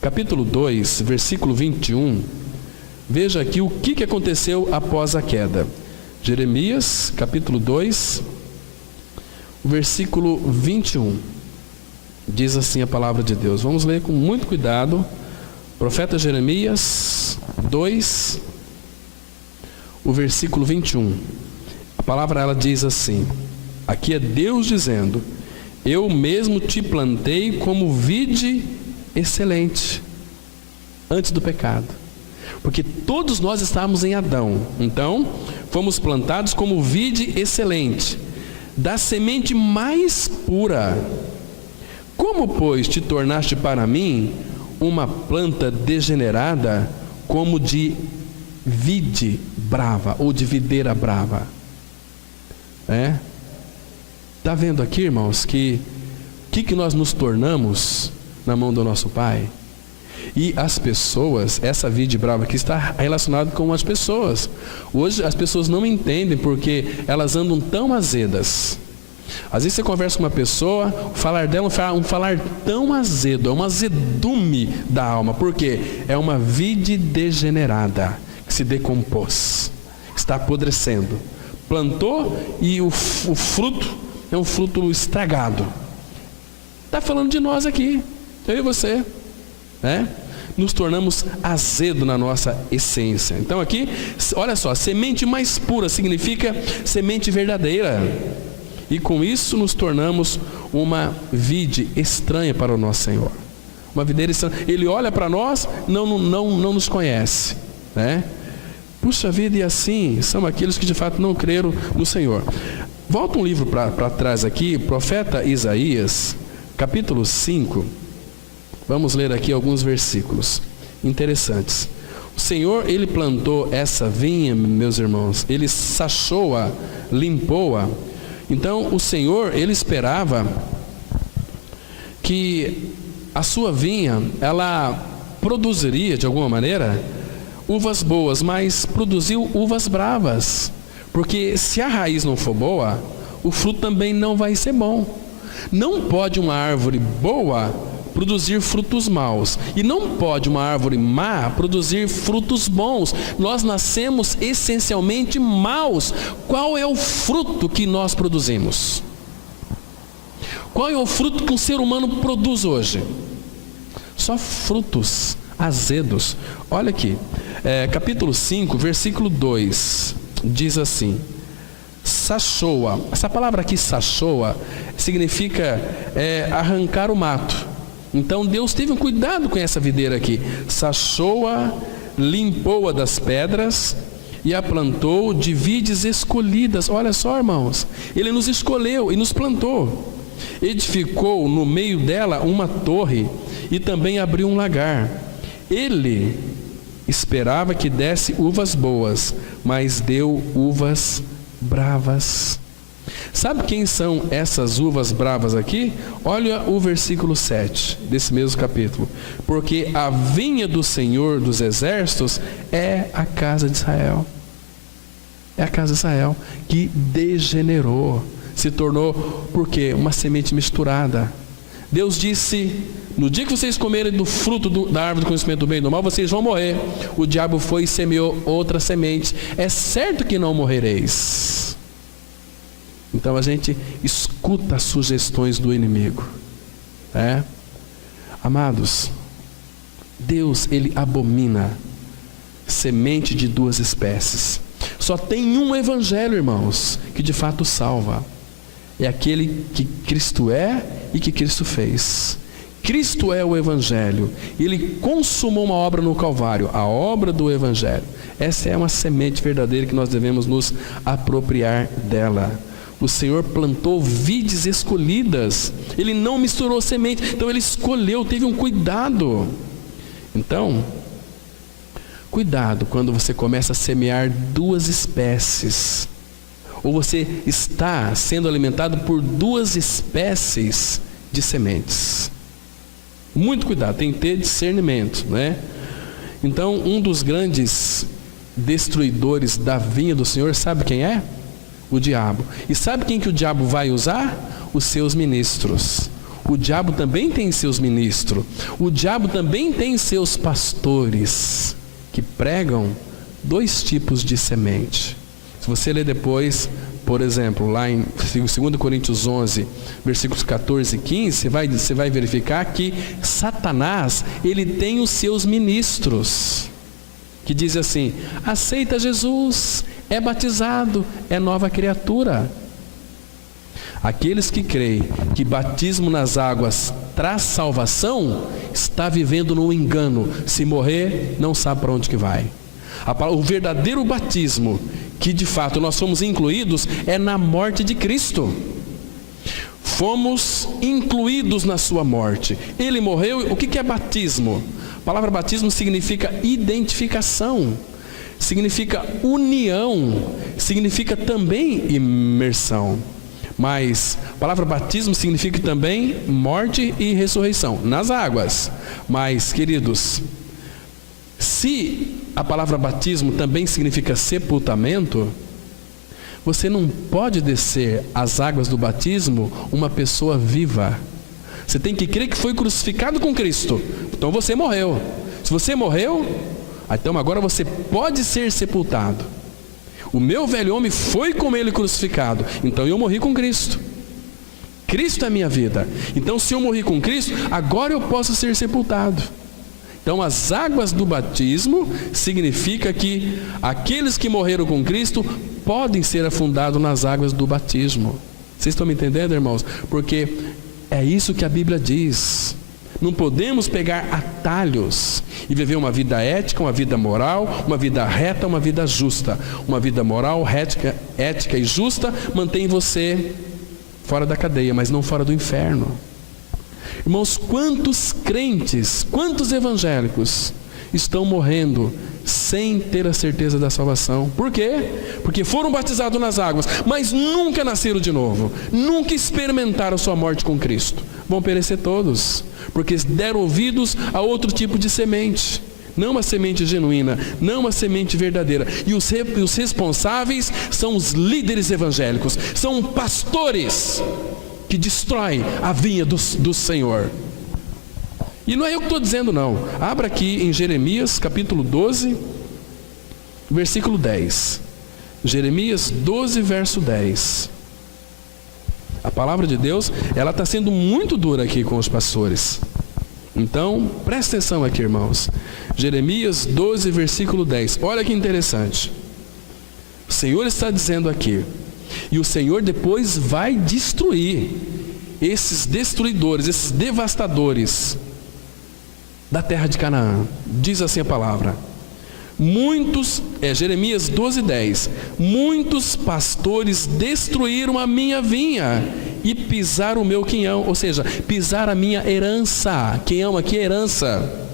capítulo 2, versículo 21. Veja aqui o que aconteceu após a queda. Jeremias, capítulo 2, versículo 21. Diz assim a palavra de Deus. Vamos ler com muito cuidado. Profeta Jeremias 2, o versículo 21. A palavra ela diz assim. Aqui é Deus dizendo: eu mesmo te plantei como vide excelente, antes do pecado. Porque todos nós estávamos em Adão. Então, fomos plantados como vide excelente, da semente mais pura. Como, pois, te tornaste para mim uma planta degenerada, como de vide brava, ou de videira brava? Está vendo aqui, irmãos, que nós nos tornamos na mão do nosso Pai? E as pessoas, essa vide brava aqui está relacionada com as pessoas. Hoje as pessoas não entendem porque elas andam tão azedas. Às vezes você conversa com uma pessoa, o falar dela é um falar tão azedo, é um azedume da alma. Por quê? É uma vide degenerada, que se decompôs, está apodrecendo. Plantou e o fruto é um fruto estragado. Está falando de nós aqui, eu e você. Nos tornamos azedo na nossa essência. Então aqui, olha só, semente mais pura significa semente verdadeira. E com isso nos tornamos uma vide estranha para o nosso Senhor. Uma videira estranha. Ele olha para nós, não nos conhece. Puxa vida, e assim são aqueles que de fato não creram no Senhor. Volta um livro para trás aqui, profeta Isaías, capítulo 5. Vamos ler aqui alguns versículos. interessantes. O Senhor, Ele plantou essa vinha, meus irmãos, Ele sachou-a, limpou-a. Então, o Senhor, Ele esperava que a sua vinha, ela produziria, de alguma maneira, uvas boas, mas produziu uvas bravas. Porque se a raiz não for boa, o fruto também não vai ser bom. Não pode uma árvore boa produzir frutos maus, e não pode uma árvore má produzir frutos bons. Nós nascemos essencialmente maus. Qual é o fruto que nós produzimos? Qual é o fruto que um ser humano produz hoje? Só frutos azedos. Olha aqui, capítulo 5, versículo 2, diz assim: sachoa. Essa palavra aqui, sachoa, significa arrancar o mato. Então Deus teve um cuidado com essa videira aqui. Sachoa, limpou-a das pedras e a plantou de vides escolhidas. Olha só, irmãos, Ele nos escolheu e nos plantou. Edificou no meio dela uma torre e também abriu um lagar. Ele esperava que desse uvas boas, mas deu uvas bravas. Sabe quem são essas uvas bravas aqui? Olha o versículo 7 desse mesmo capítulo. Porque a vinha do Senhor dos Exércitos é a casa de Israel. É a casa de Israel que degenerou, se tornou, por quê? Uma semente misturada. Deus disse: no dia que vocês comerem do fruto da árvore do conhecimento do bem e do mal, vocês vão morrer. O diabo foi e semeou outra semente. É certo que não morrereis. Então a gente escuta as sugestões do inimigo. Amados, Deus, Ele abomina semente de duas espécies. Só tem um evangelho, irmãos, que de fato salva. É aquele que Cristo é e que Cristo fez. Cristo é o evangelho. Ele consumou uma obra no Calvário, a obra do evangelho. Essa é uma semente verdadeira que nós devemos nos apropriar dela. O Senhor plantou vides escolhidas. Ele não misturou semente. Então Ele escolheu, teve um cuidado. Então, cuidado quando você começa a semear duas espécies, ou você está sendo alimentado por duas espécies de sementes. Muito cuidado, tem que ter discernimento, né? Então, um dos grandes destruidores da vinha do Senhor, sabe quem é? O diabo. E sabe quem que o diabo vai usar? Os seus ministros. O diabo também tem seus ministros. O diabo também tem seus pastores, que pregam dois tipos de semente. Se você ler depois, por exemplo, lá em 2 Coríntios 11, versículos 14 e 15, você vai verificar que Satanás, ele tem os seus ministros, que diz assim: aceita Jesus, é batizado, é nova criatura. Aqueles que creem que batismo nas águas traz salvação, está vivendo no engano. Se morrer, não sabe para onde que vai. O verdadeiro batismo, que de fato nós fomos incluídos, é na morte de Cristo. Fomos incluídos na sua morte. Ele morreu. O que é batismo? A palavra batismo significa identificação, significa união, significa também imersão. Mas a palavra batismo significa também morte e ressurreição nas águas. Mas, queridos, se a palavra batismo também significa sepultamento, você não pode descer às águas do batismo uma pessoa viva. Você tem que crer que foi crucificado com Cristo. Então você morreu. Se você morreu, então agora você pode ser sepultado. O meu velho homem foi com ele crucificado, então eu morri com Cristo. Cristo é a minha vida. Então se eu morri com Cristo, agora eu posso ser sepultado. Então as águas do batismo significa que aqueles que morreram com Cristo podem ser afundados nas águas do batismo. Vocês estão me entendendo, irmãos? Porque é isso que a Bíblia diz. Não podemos pegar atalhos e viver uma vida ética, uma vida moral, uma vida reta, uma vida justa. Uma vida moral, ética e justa mantém você fora da cadeia, mas não fora do inferno. Irmãos, quantos crentes, quantos evangélicos estão morrendo sem ter a certeza da salvação. Por quê? Porque foram batizados nas águas, mas nunca nasceram de novo, nunca experimentaram sua morte com Cristo. Vão perecer todos, porque deram ouvidos a outro tipo de semente, não uma semente genuína, não uma semente verdadeira. E os responsáveis são os líderes evangélicos, são pastores que destroem a vinha do Senhor. E não é eu que estou dizendo, não. Abra aqui em Jeremias capítulo 12, versículo 10. Jeremias 12, verso 10. A palavra de Deus, ela está sendo muito dura aqui com os pastores. Então, presta atenção aqui, irmãos. Jeremias 12, versículo 10. Olha que interessante. O Senhor está dizendo aqui, e o Senhor depois vai destruir esses destruidores, esses devastadores da terra de Canaã. Diz assim a palavra: Jeremias 12, 10. Muitos pastores destruíram a minha vinha e pisaram o meu quinhão, ou seja, pisaram a minha herança. Quinhão aqui é herança.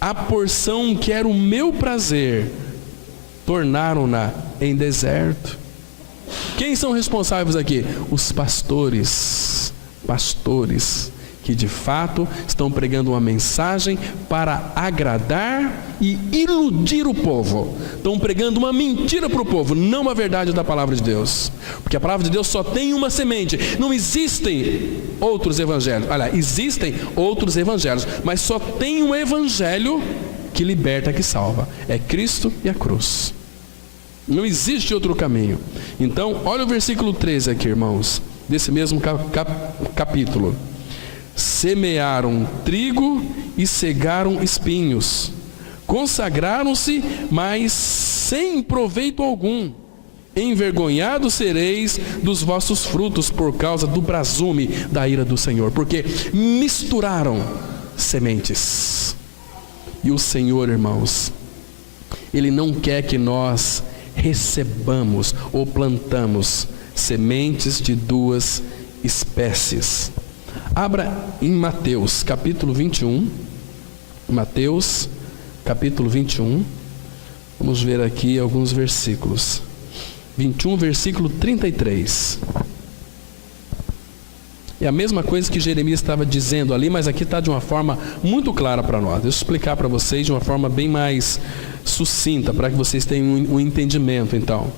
A porção que era o meu prazer, tornaram-na em deserto. Quem são responsáveis aqui? Os pastores. Pastores que de fato estão pregando uma mensagem para agradar e iludir o povo. Estão pregando uma mentira para o povo, não uma verdade da palavra de Deus. Porque a palavra de Deus só tem uma semente. Não existem outros evangelhos. Olha, existem outros evangelhos, mas só tem um evangelho que liberta, que salva. É Cristo e a cruz. Não existe outro caminho. Então, olha o versículo 13 aqui, irmãos, desse mesmo capítulo. Semearam trigo e cegaram espinhos, consagraram-se, mas sem proveito algum. Envergonhados sereis dos vossos frutos por causa do brasume da ira do Senhor, porque misturaram sementes. E o Senhor, irmãos, Ele não quer que nós recebamos ou plantamos sementes de duas espécies. Abra em Mateus capítulo 21. Mateus capítulo 21. Vamos ver aqui alguns versículos. 21, versículo 33. É a mesma coisa que Jeremias estava dizendo ali, mas aqui está de uma forma muito clara para nós. Deixa eu explicar para vocês de uma forma bem mais sucinta, para que vocês tenham um entendimento, então.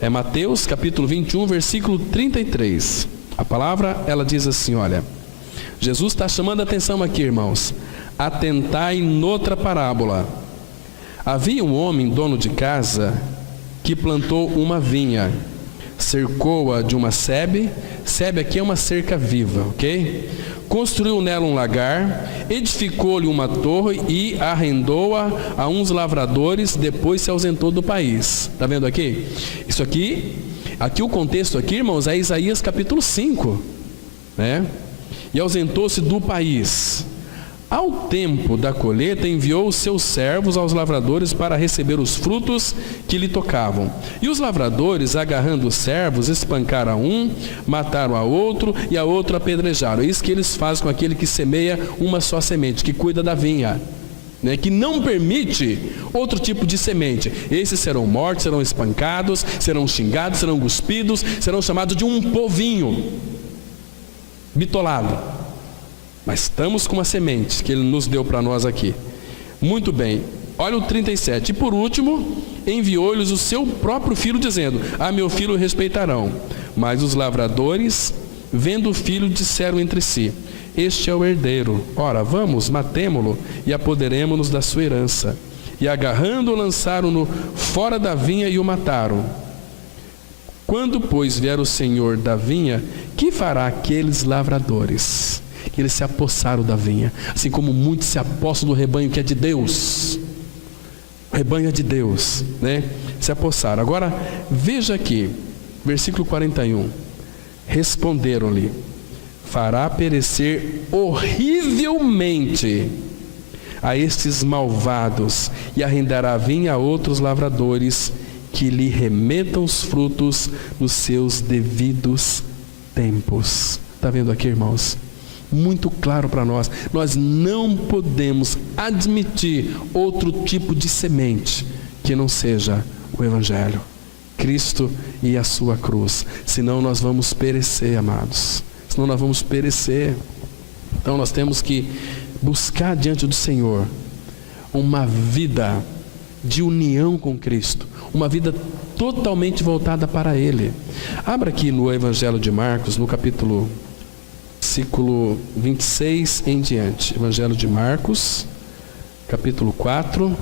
É Mateus capítulo 21, versículo 33. A palavra, ela diz assim, olha, Jesus está chamando a atenção aqui, irmãos. Atentai noutra parábola. Havia um homem, dono de casa, que plantou uma vinha, cercou-a de uma sebe aqui é uma cerca viva, ok? Construiu nela um lagar, edificou-lhe uma torre e arrendou-a a uns lavradores, depois se ausentou do país. Está vendo aqui? Isso aqui o contexto aqui, irmãos, é Isaías capítulo 5, né? E ausentou-se do país. Ao tempo da colheita, enviou os seus servos aos lavradores para receber os frutos que lhe tocavam. E os lavradores, agarrando os servos, espancaram a um, mataram a outro e a outro apedrejaram. Isso que eles fazem com aquele que semeia uma só semente, que cuida da vinha, né, que não permite outro tipo de semente. Esses serão mortos, serão espancados, serão xingados, serão cuspidos, serão chamados de um povinho bitolado. Mas estamos com uma semente que Ele nos deu para nós aqui. Muito bem, olha o 37. E por último, enviou-lhes o seu próprio filho, dizendo: a meu filho respeitarão. Mas os lavradores, vendo o filho, disseram entre si: este é o herdeiro. Ora, vamos, matemo-lo e apoderemo-nos da sua herança. E agarrando-o, lançaram-no fora da vinha e o mataram. Quando, pois, vier o Senhor da vinha, que fará aqueles lavradores? Que eles se apossaram da vinha, assim como muitos se apossam do rebanho que é de Deus. O rebanho é de Deus, né? Se apossaram. Agora, veja aqui, versículo 41. Responderam-lhe: fará perecer horrivelmente a estes malvados e arrendará a vinha a outros lavradores que lhe remetam os frutos nos seus devidos tempos. Está vendo aqui, irmãos? muito claro para nós. Nós não podemos admitir outro tipo de semente que não seja o Evangelho, Cristo e a sua cruz. Senão nós vamos perecer, amados. Senão nós vamos perecer. Então nós temos que buscar diante do Senhor uma vida de união com Cristo, uma vida totalmente voltada para Ele. Abra aqui no Evangelho de Marcos, no capítulo, versículo 26 em diante. Evangelho de Marcos, capítulo 4,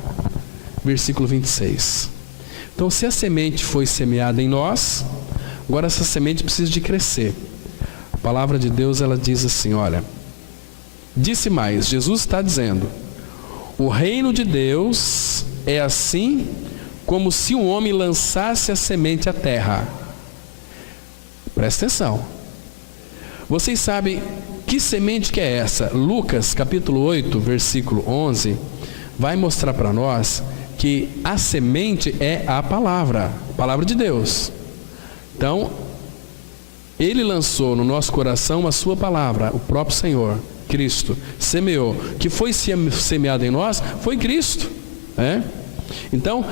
versículo 26. Então, se a semente foi semeada em nós, agora essa semente precisa de crescer. A palavra de Deus, ela diz assim, olha, disse mais, Jesus está dizendo, o reino de Deus é assim como se um homem lançasse a semente à terra. Presta atenção. Vocês sabem que semente que é essa? Lucas capítulo 8, versículo 11, vai mostrar para nós que a semente é a palavra de Deus. Então, Ele lançou no nosso coração a sua palavra, o próprio Senhor, Cristo, semeou. Que foi semeado em nós, foi Cristo. Então,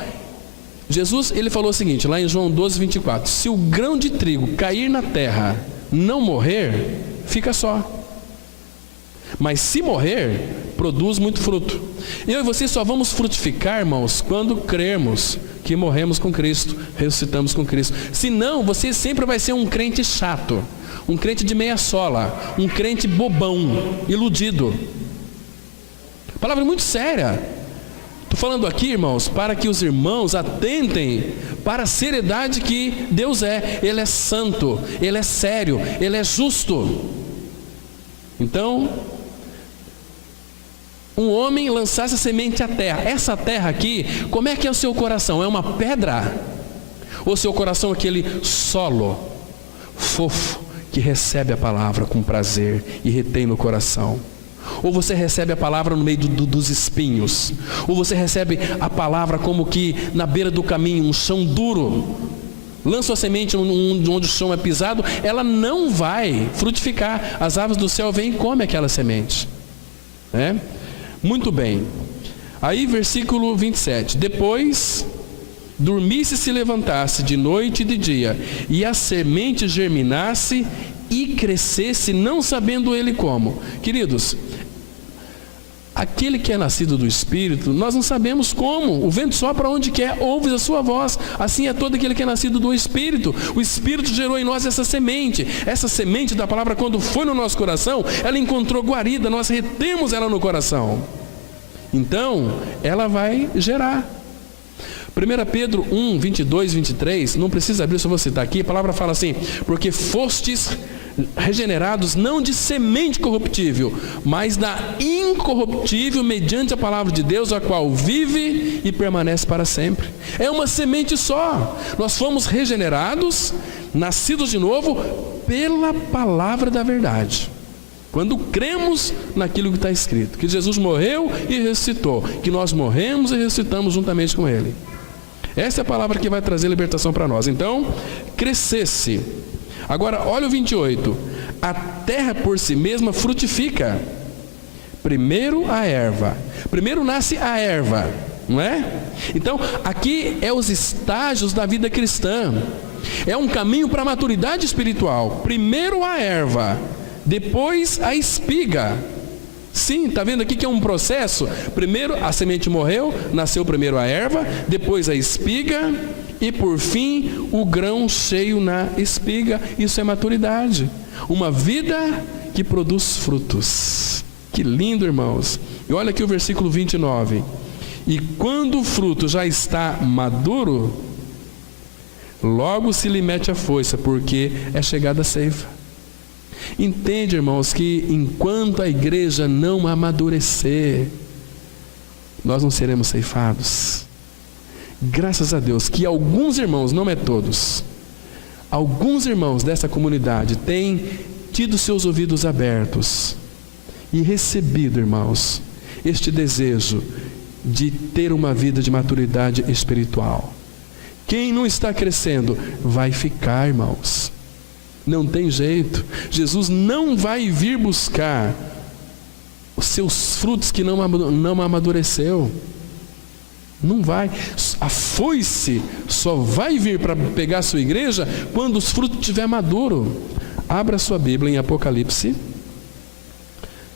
Jesus, ele falou o seguinte, lá em João 12, 24, se o grão de trigo cair na terra, não morrer, fica só. Mas se morrer, produz muito fruto. Eu e você só vamos frutificar, irmãos, quando crermos que morremos com Cristo, ressuscitamos com Cristo. Senão, você sempre vai ser um crente chato, um crente de meia sola, um crente bobão, iludido. Palavra muito séria. Estou falando aqui, irmãos, para que os irmãos atentem para a seriedade que Deus é. Ele é santo, Ele é sério, Ele é justo. Então, um homem lançasse a semente à terra. Essa terra aqui, como é que é o seu coração? É uma pedra? Ou seu coração é aquele solo fofo que recebe a palavra com prazer e retém no coração? Ou você recebe a palavra no meio dos espinhos? Ou você recebe a palavra como que na beira do caminho, um chão duro? Lança a semente onde o chão é pisado, ela não vai frutificar. As aves do céu vêm e comem aquela semente. Muito bem. Aí versículo 27. Depois dormisse e se levantasse de noite e de dia, e a semente germinasse e crescesse, não sabendo ele como. Queridos, aquele que é nascido do Espírito, nós não sabemos como. O vento sopra onde quer, ouves a sua voz. Assim é todo aquele que é nascido do Espírito. O Espírito gerou em nós essa semente. Essa semente da palavra, quando foi no nosso coração, ela encontrou guarida, nós retemos ela no coração. Então, ela vai gerar. 1 Pedro 1, 22, 23, não precisa abrir, só vou citar aqui, a palavra fala assim, porque fostes regenerados não de semente corruptível, mas da incorruptível, mediante a palavra de Deus, a qual vive e permanece para sempre. É uma semente só. Nós fomos regenerados, nascidos de novo, pela palavra da verdade. Quando cremos naquilo que está escrito, que Jesus morreu e ressuscitou, que nós morremos e ressuscitamos juntamente com Ele. Essa é a palavra que vai trazer libertação para nós. Então, crescesse. Agora, olha o 28. A terra por si mesma frutifica. Primeiro a erva. Primeiro nasce a erva, não é? Então, aqui é os estágios da vida cristã. É um caminho para a maturidade espiritual. Primeiro a erva, depois a espiga. Sim, está vendo aqui que é um processo? Primeiro a semente morreu, nasceu primeiro a erva, depois a espiga e por fim o grão cheio na espiga. Isso é maturidade. Uma vida que produz frutos. Que lindo, irmãos. E olha aqui o versículo 29. E quando o fruto já está maduro, logo se lhe mete a foice, porque é chegada a ceifa. Entende, irmãos, que enquanto a igreja não amadurecer, nós não seremos ceifados. Graças a Deus que alguns irmãos, não é todos, alguns irmãos dessa comunidade têm tido seus ouvidos abertos e recebido, irmãos, este desejo de ter uma vida de maturidade espiritual. Quem não está crescendo vai ficar, irmãos. Não tem jeito. Jesus não vai vir buscar os seus frutos que não amadureceu. Não vai. A foice só vai vir para pegar a sua igreja quando os frutos estiver maduro. Abra sua Bíblia em Apocalipse,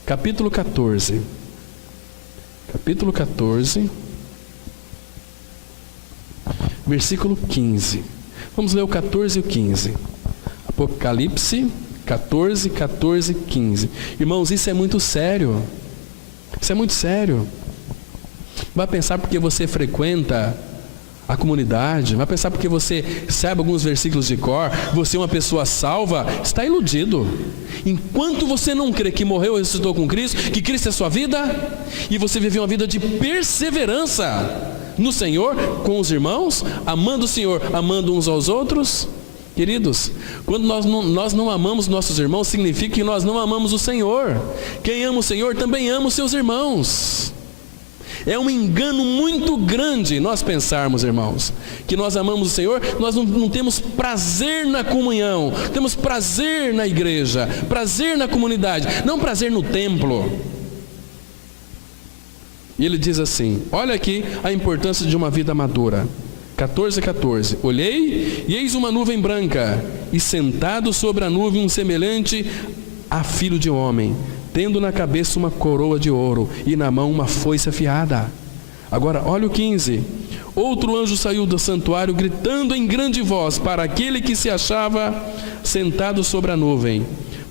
capítulo 14. Capítulo 14, versículo 15. Vamos ler o 14 e o 15. Apocalipse 14, 14, 15. Irmãos, isso é muito sério. Isso é muito sério. Vai pensar porque você frequenta a comunidade, vai pensar porque você sabe alguns versículos de cor, você é uma pessoa salva, está iludido. Enquanto você não crê que morreu e ressuscitou com Cristo, que Cristo é a sua vida, e você vive uma vida de perseverança no Senhor, com os irmãos, amando o Senhor, amando uns aos outros. Queridos, quando nós não amamos nossos irmãos, significa que nós não amamos o Senhor. Quem ama o Senhor também ama os seus irmãos. É um engano muito grande nós pensarmos, irmãos, que nós amamos o Senhor, nós não temos prazer na comunhão, temos prazer na igreja, prazer na comunidade, não prazer no templo. E ele diz assim, olha aqui a importância de uma vida madura. 14, 14. Olhei e eis uma nuvem branca, e sentado sobre a nuvem um semelhante a filho de homem, tendo na cabeça uma coroa de ouro e na mão uma foice afiada. Agora, olha o 15. Outro anjo saiu do santuário, gritando em grande voz para aquele que se achava sentado sobre a nuvem: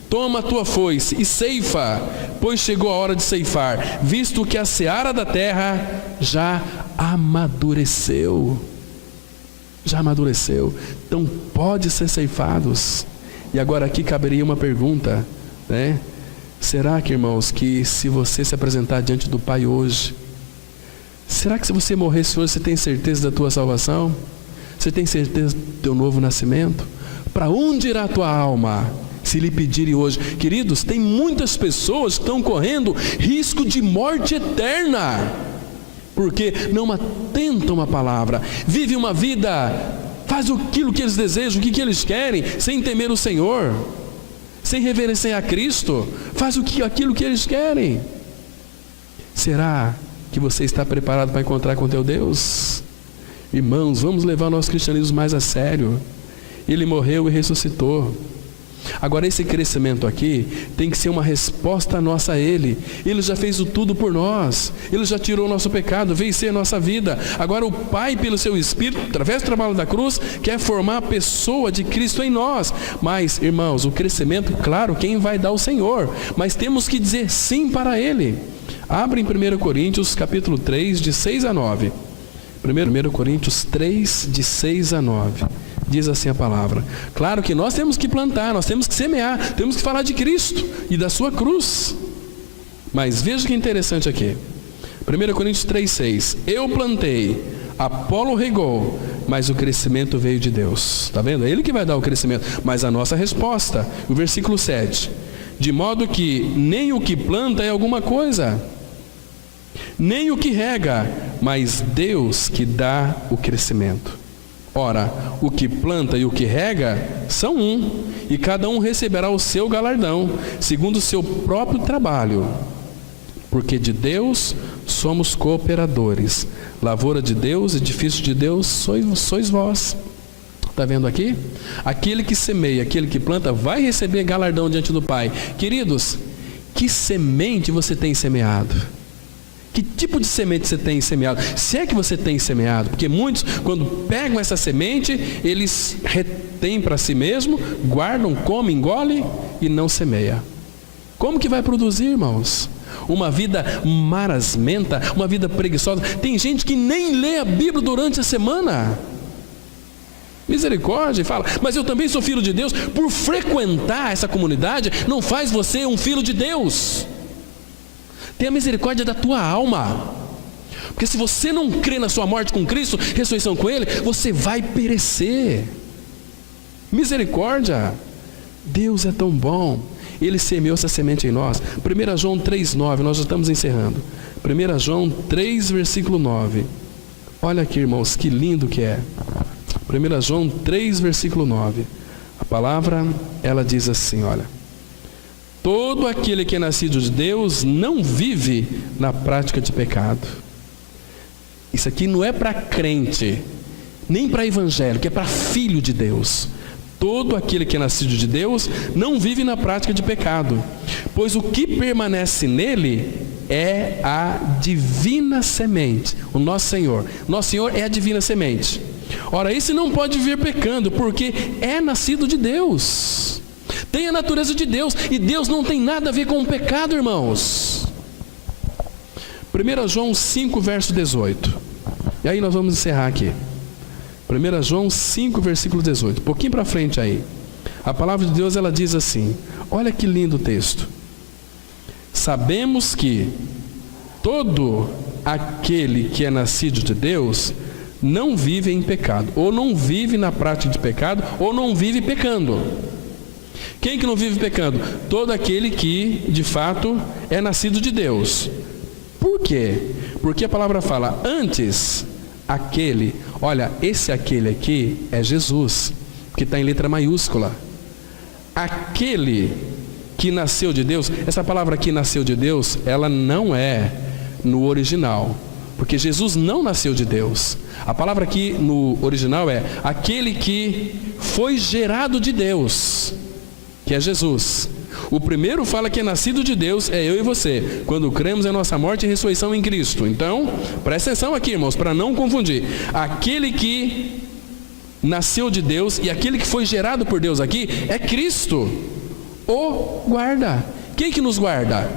toma a tua foice e ceifa, pois chegou a hora de ceifar, visto que a seara da terra já amadureceu. Já amadureceu, então pode ser ceifados. E agora aqui caberia uma pergunta, né? Será que, irmãos, que se você se apresentar diante do Pai hoje, será que se você morresse hoje, você tem certeza da tua salvação? Você tem certeza do teu novo nascimento? Para onde irá a tua alma se lhe pedirem hoje? Queridos, tem muitas pessoas que estão correndo risco de morte eterna, porque não atentam à palavra, vivem uma vida, faz aquilo que eles desejam, o que eles querem, sem temer o Senhor, sem reverenciar a Cristo, faz aquilo que eles querem. Será que você está preparado para encontrar com teu Deus? Irmãos, vamos levar o nosso cristianismo mais a sério. Ele morreu e ressuscitou. Agora, esse crescimento aqui tem que ser uma resposta nossa a Ele. Ele já fez o tudo por nós. Ele já tirou o nosso pecado, veio ser a nossa vida. Agora o Pai, pelo seu Espírito, através do trabalho da cruz, quer formar a pessoa de Cristo em nós. Mas, irmãos, o crescimento, claro, quem vai dar? O Senhor. Mas temos que dizer sim para Ele. Abre em 1 Coríntios capítulo 3, de 6 a 9. 1 Coríntios 3, de 6 a 9. Diz assim a palavra. Claro que nós temos que plantar, nós temos que semear, temos que falar de Cristo e da sua cruz. Mas veja que interessante aqui. 1 Coríntios 3,6. Eu plantei, Apolo regou, mas o crescimento veio de Deus. Está vendo? É Ele que vai dar o crescimento, mas a nossa resposta. O versículo 7. De modo que nem o que planta é alguma coisa, nem o que rega, mas Deus que dá o crescimento. Ora, o que planta e o que rega são um, e cada um receberá o seu galardão, segundo o seu próprio trabalho. Porque de Deus somos cooperadores. Lavoura de Deus, edifício de Deus, sois vós. Está vendo aqui? Aquele que semeia, aquele que planta, vai receber galardão diante do Pai. Queridos, que semente você tem semeado? Que tipo de semente você tem semeado? Se é que você tem semeado, porque muitos, quando pegam essa semente, eles retêm para si mesmo, guardam, comem, engolem e não semeia. Como que vai produzir, irmãos? Uma vida marasmenta, uma vida preguiçosa. Tem gente que nem lê a Bíblia durante a semana. Misericórdia, e fala, mas eu também sou filho de Deus. Por frequentar essa comunidade, não faz você um filho de Deus. Tenha misericórdia da tua alma, porque se você não crê na sua morte com Cristo, ressurreição com Ele, você vai perecer. Misericórdia. Deus é tão bom, Ele semeou essa semente em nós. 1 João 3,9, nós já estamos encerrando. 1 João 3, versículo 9. Olha aqui, irmãos, que lindo que é. 1 João 3, versículo 9. A palavra, ela diz assim, olha: todo aquele que é nascido de Deus não vive na prática de pecado. Isso aqui não é para crente, nem para evangélico, é para filho de Deus. Todo aquele que é nascido de Deus não vive na prática de pecado, pois o que permanece nele é a divina semente, o nosso Senhor. Nosso Senhor é a divina semente. Ora, esse não pode viver pecando, porque é nascido de Deus, tem a natureza de Deus, e Deus não tem nada a ver com o pecado, irmãos. 1 João 5, verso 18. E aí nós vamos encerrar aqui. 1 João 5, versículo 18. Um pouquinho para frente aí. A palavra de Deus, ela diz assim. Olha que lindo o texto. Sabemos que todo aquele que é nascido de Deus não vive em pecado. Ou não vive na prática de pecado, ou não vive pecando. Quem que não vive pecando? Todo aquele que, de fato, é nascido de Deus. Por quê? Porque a palavra fala, antes, aquele, olha, esse aquele aqui é Jesus, que está em letra maiúscula. Aquele que nasceu de Deus, essa palavra aqui, nasceu de Deus, ela não é no original, porque Jesus não nasceu de Deus. A palavra aqui no original é aquele que foi gerado de Deus, que é Jesus. O primeiro fala que é nascido de Deus, é eu e você, quando cremos em nossa morte e ressurreição em Cristo. Então, presta atenção aqui, irmãos, para não confundir. Aquele que nasceu de Deus e aquele que foi gerado por Deus aqui é Cristo, o guarda. Quem que nos guarda?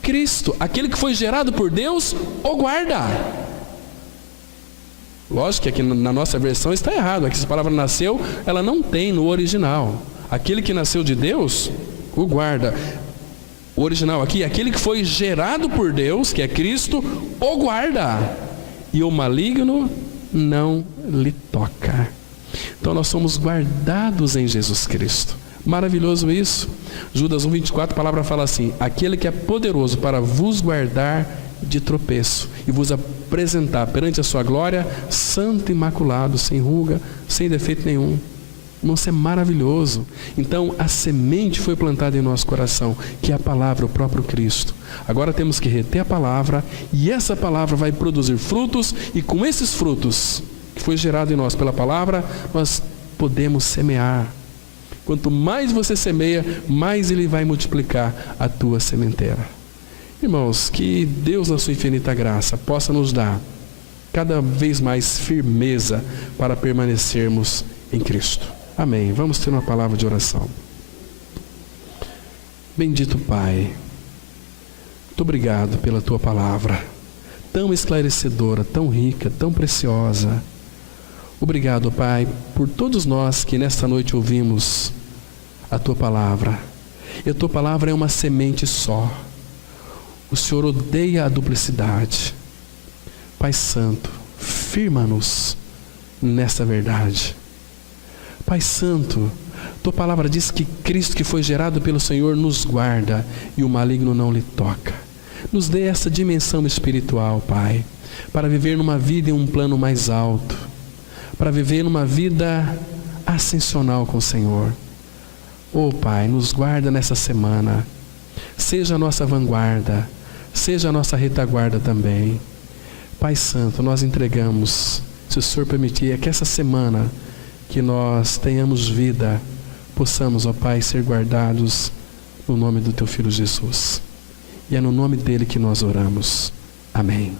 Cristo. Aquele que foi gerado por Deus, o guarda. Lógico que aqui na nossa versão está errado. Aqui essa palavra nasceu, ela não tem no original. Aquele que nasceu de Deus, o guarda. O original aqui, aquele que foi gerado por Deus, que é Cristo, o guarda. E o maligno não lhe toca. Então nós somos guardados em Jesus Cristo. Maravilhoso isso. Judas 1:24, a palavra fala assim: aquele que é poderoso para vos guardar de tropeço e vos apresentar perante a sua glória, santo e imaculado, sem ruga, sem defeito nenhum. Nossa, é maravilhoso. Então a semente foi plantada em nosso coração, que é a palavra, o próprio Cristo. Agora temos que reter a palavra, e essa palavra vai produzir frutos, e com esses frutos que foi gerado em nós pela palavra, nós podemos semear. Quanto mais você semeia, mais Ele vai multiplicar a tua sementeira. Irmãos, que Deus, na sua infinita graça, possa nos dar cada vez mais firmeza para permanecermos em Cristo. Amém. Vamos ter uma palavra de oração. Bendito Pai, muito obrigado pela Tua palavra, tão esclarecedora, tão rica, tão preciosa. Obrigado, Pai, por todos nós que nesta noite ouvimos a Tua palavra. E a Tua palavra é uma semente só. O Senhor odeia a duplicidade. Pai Santo, firma-nos nesta verdade. Pai Santo, Tua palavra diz que Cristo, que foi gerado pelo Senhor, nos guarda e o maligno não lhe toca. Nos dê essa dimensão espiritual, Pai, para viver numa vida em um plano mais alto, para viver numa vida ascensional com o Senhor. Oh Pai, nos guarda nessa semana, seja a nossa vanguarda, seja a nossa retaguarda também. Pai Santo, nós entregamos, se o Senhor permitir, é que essa semana que nós tenhamos vida, possamos, ó Pai, ser guardados no nome do Teu Filho Jesus. E é no nome dele que nós oramos. Amém.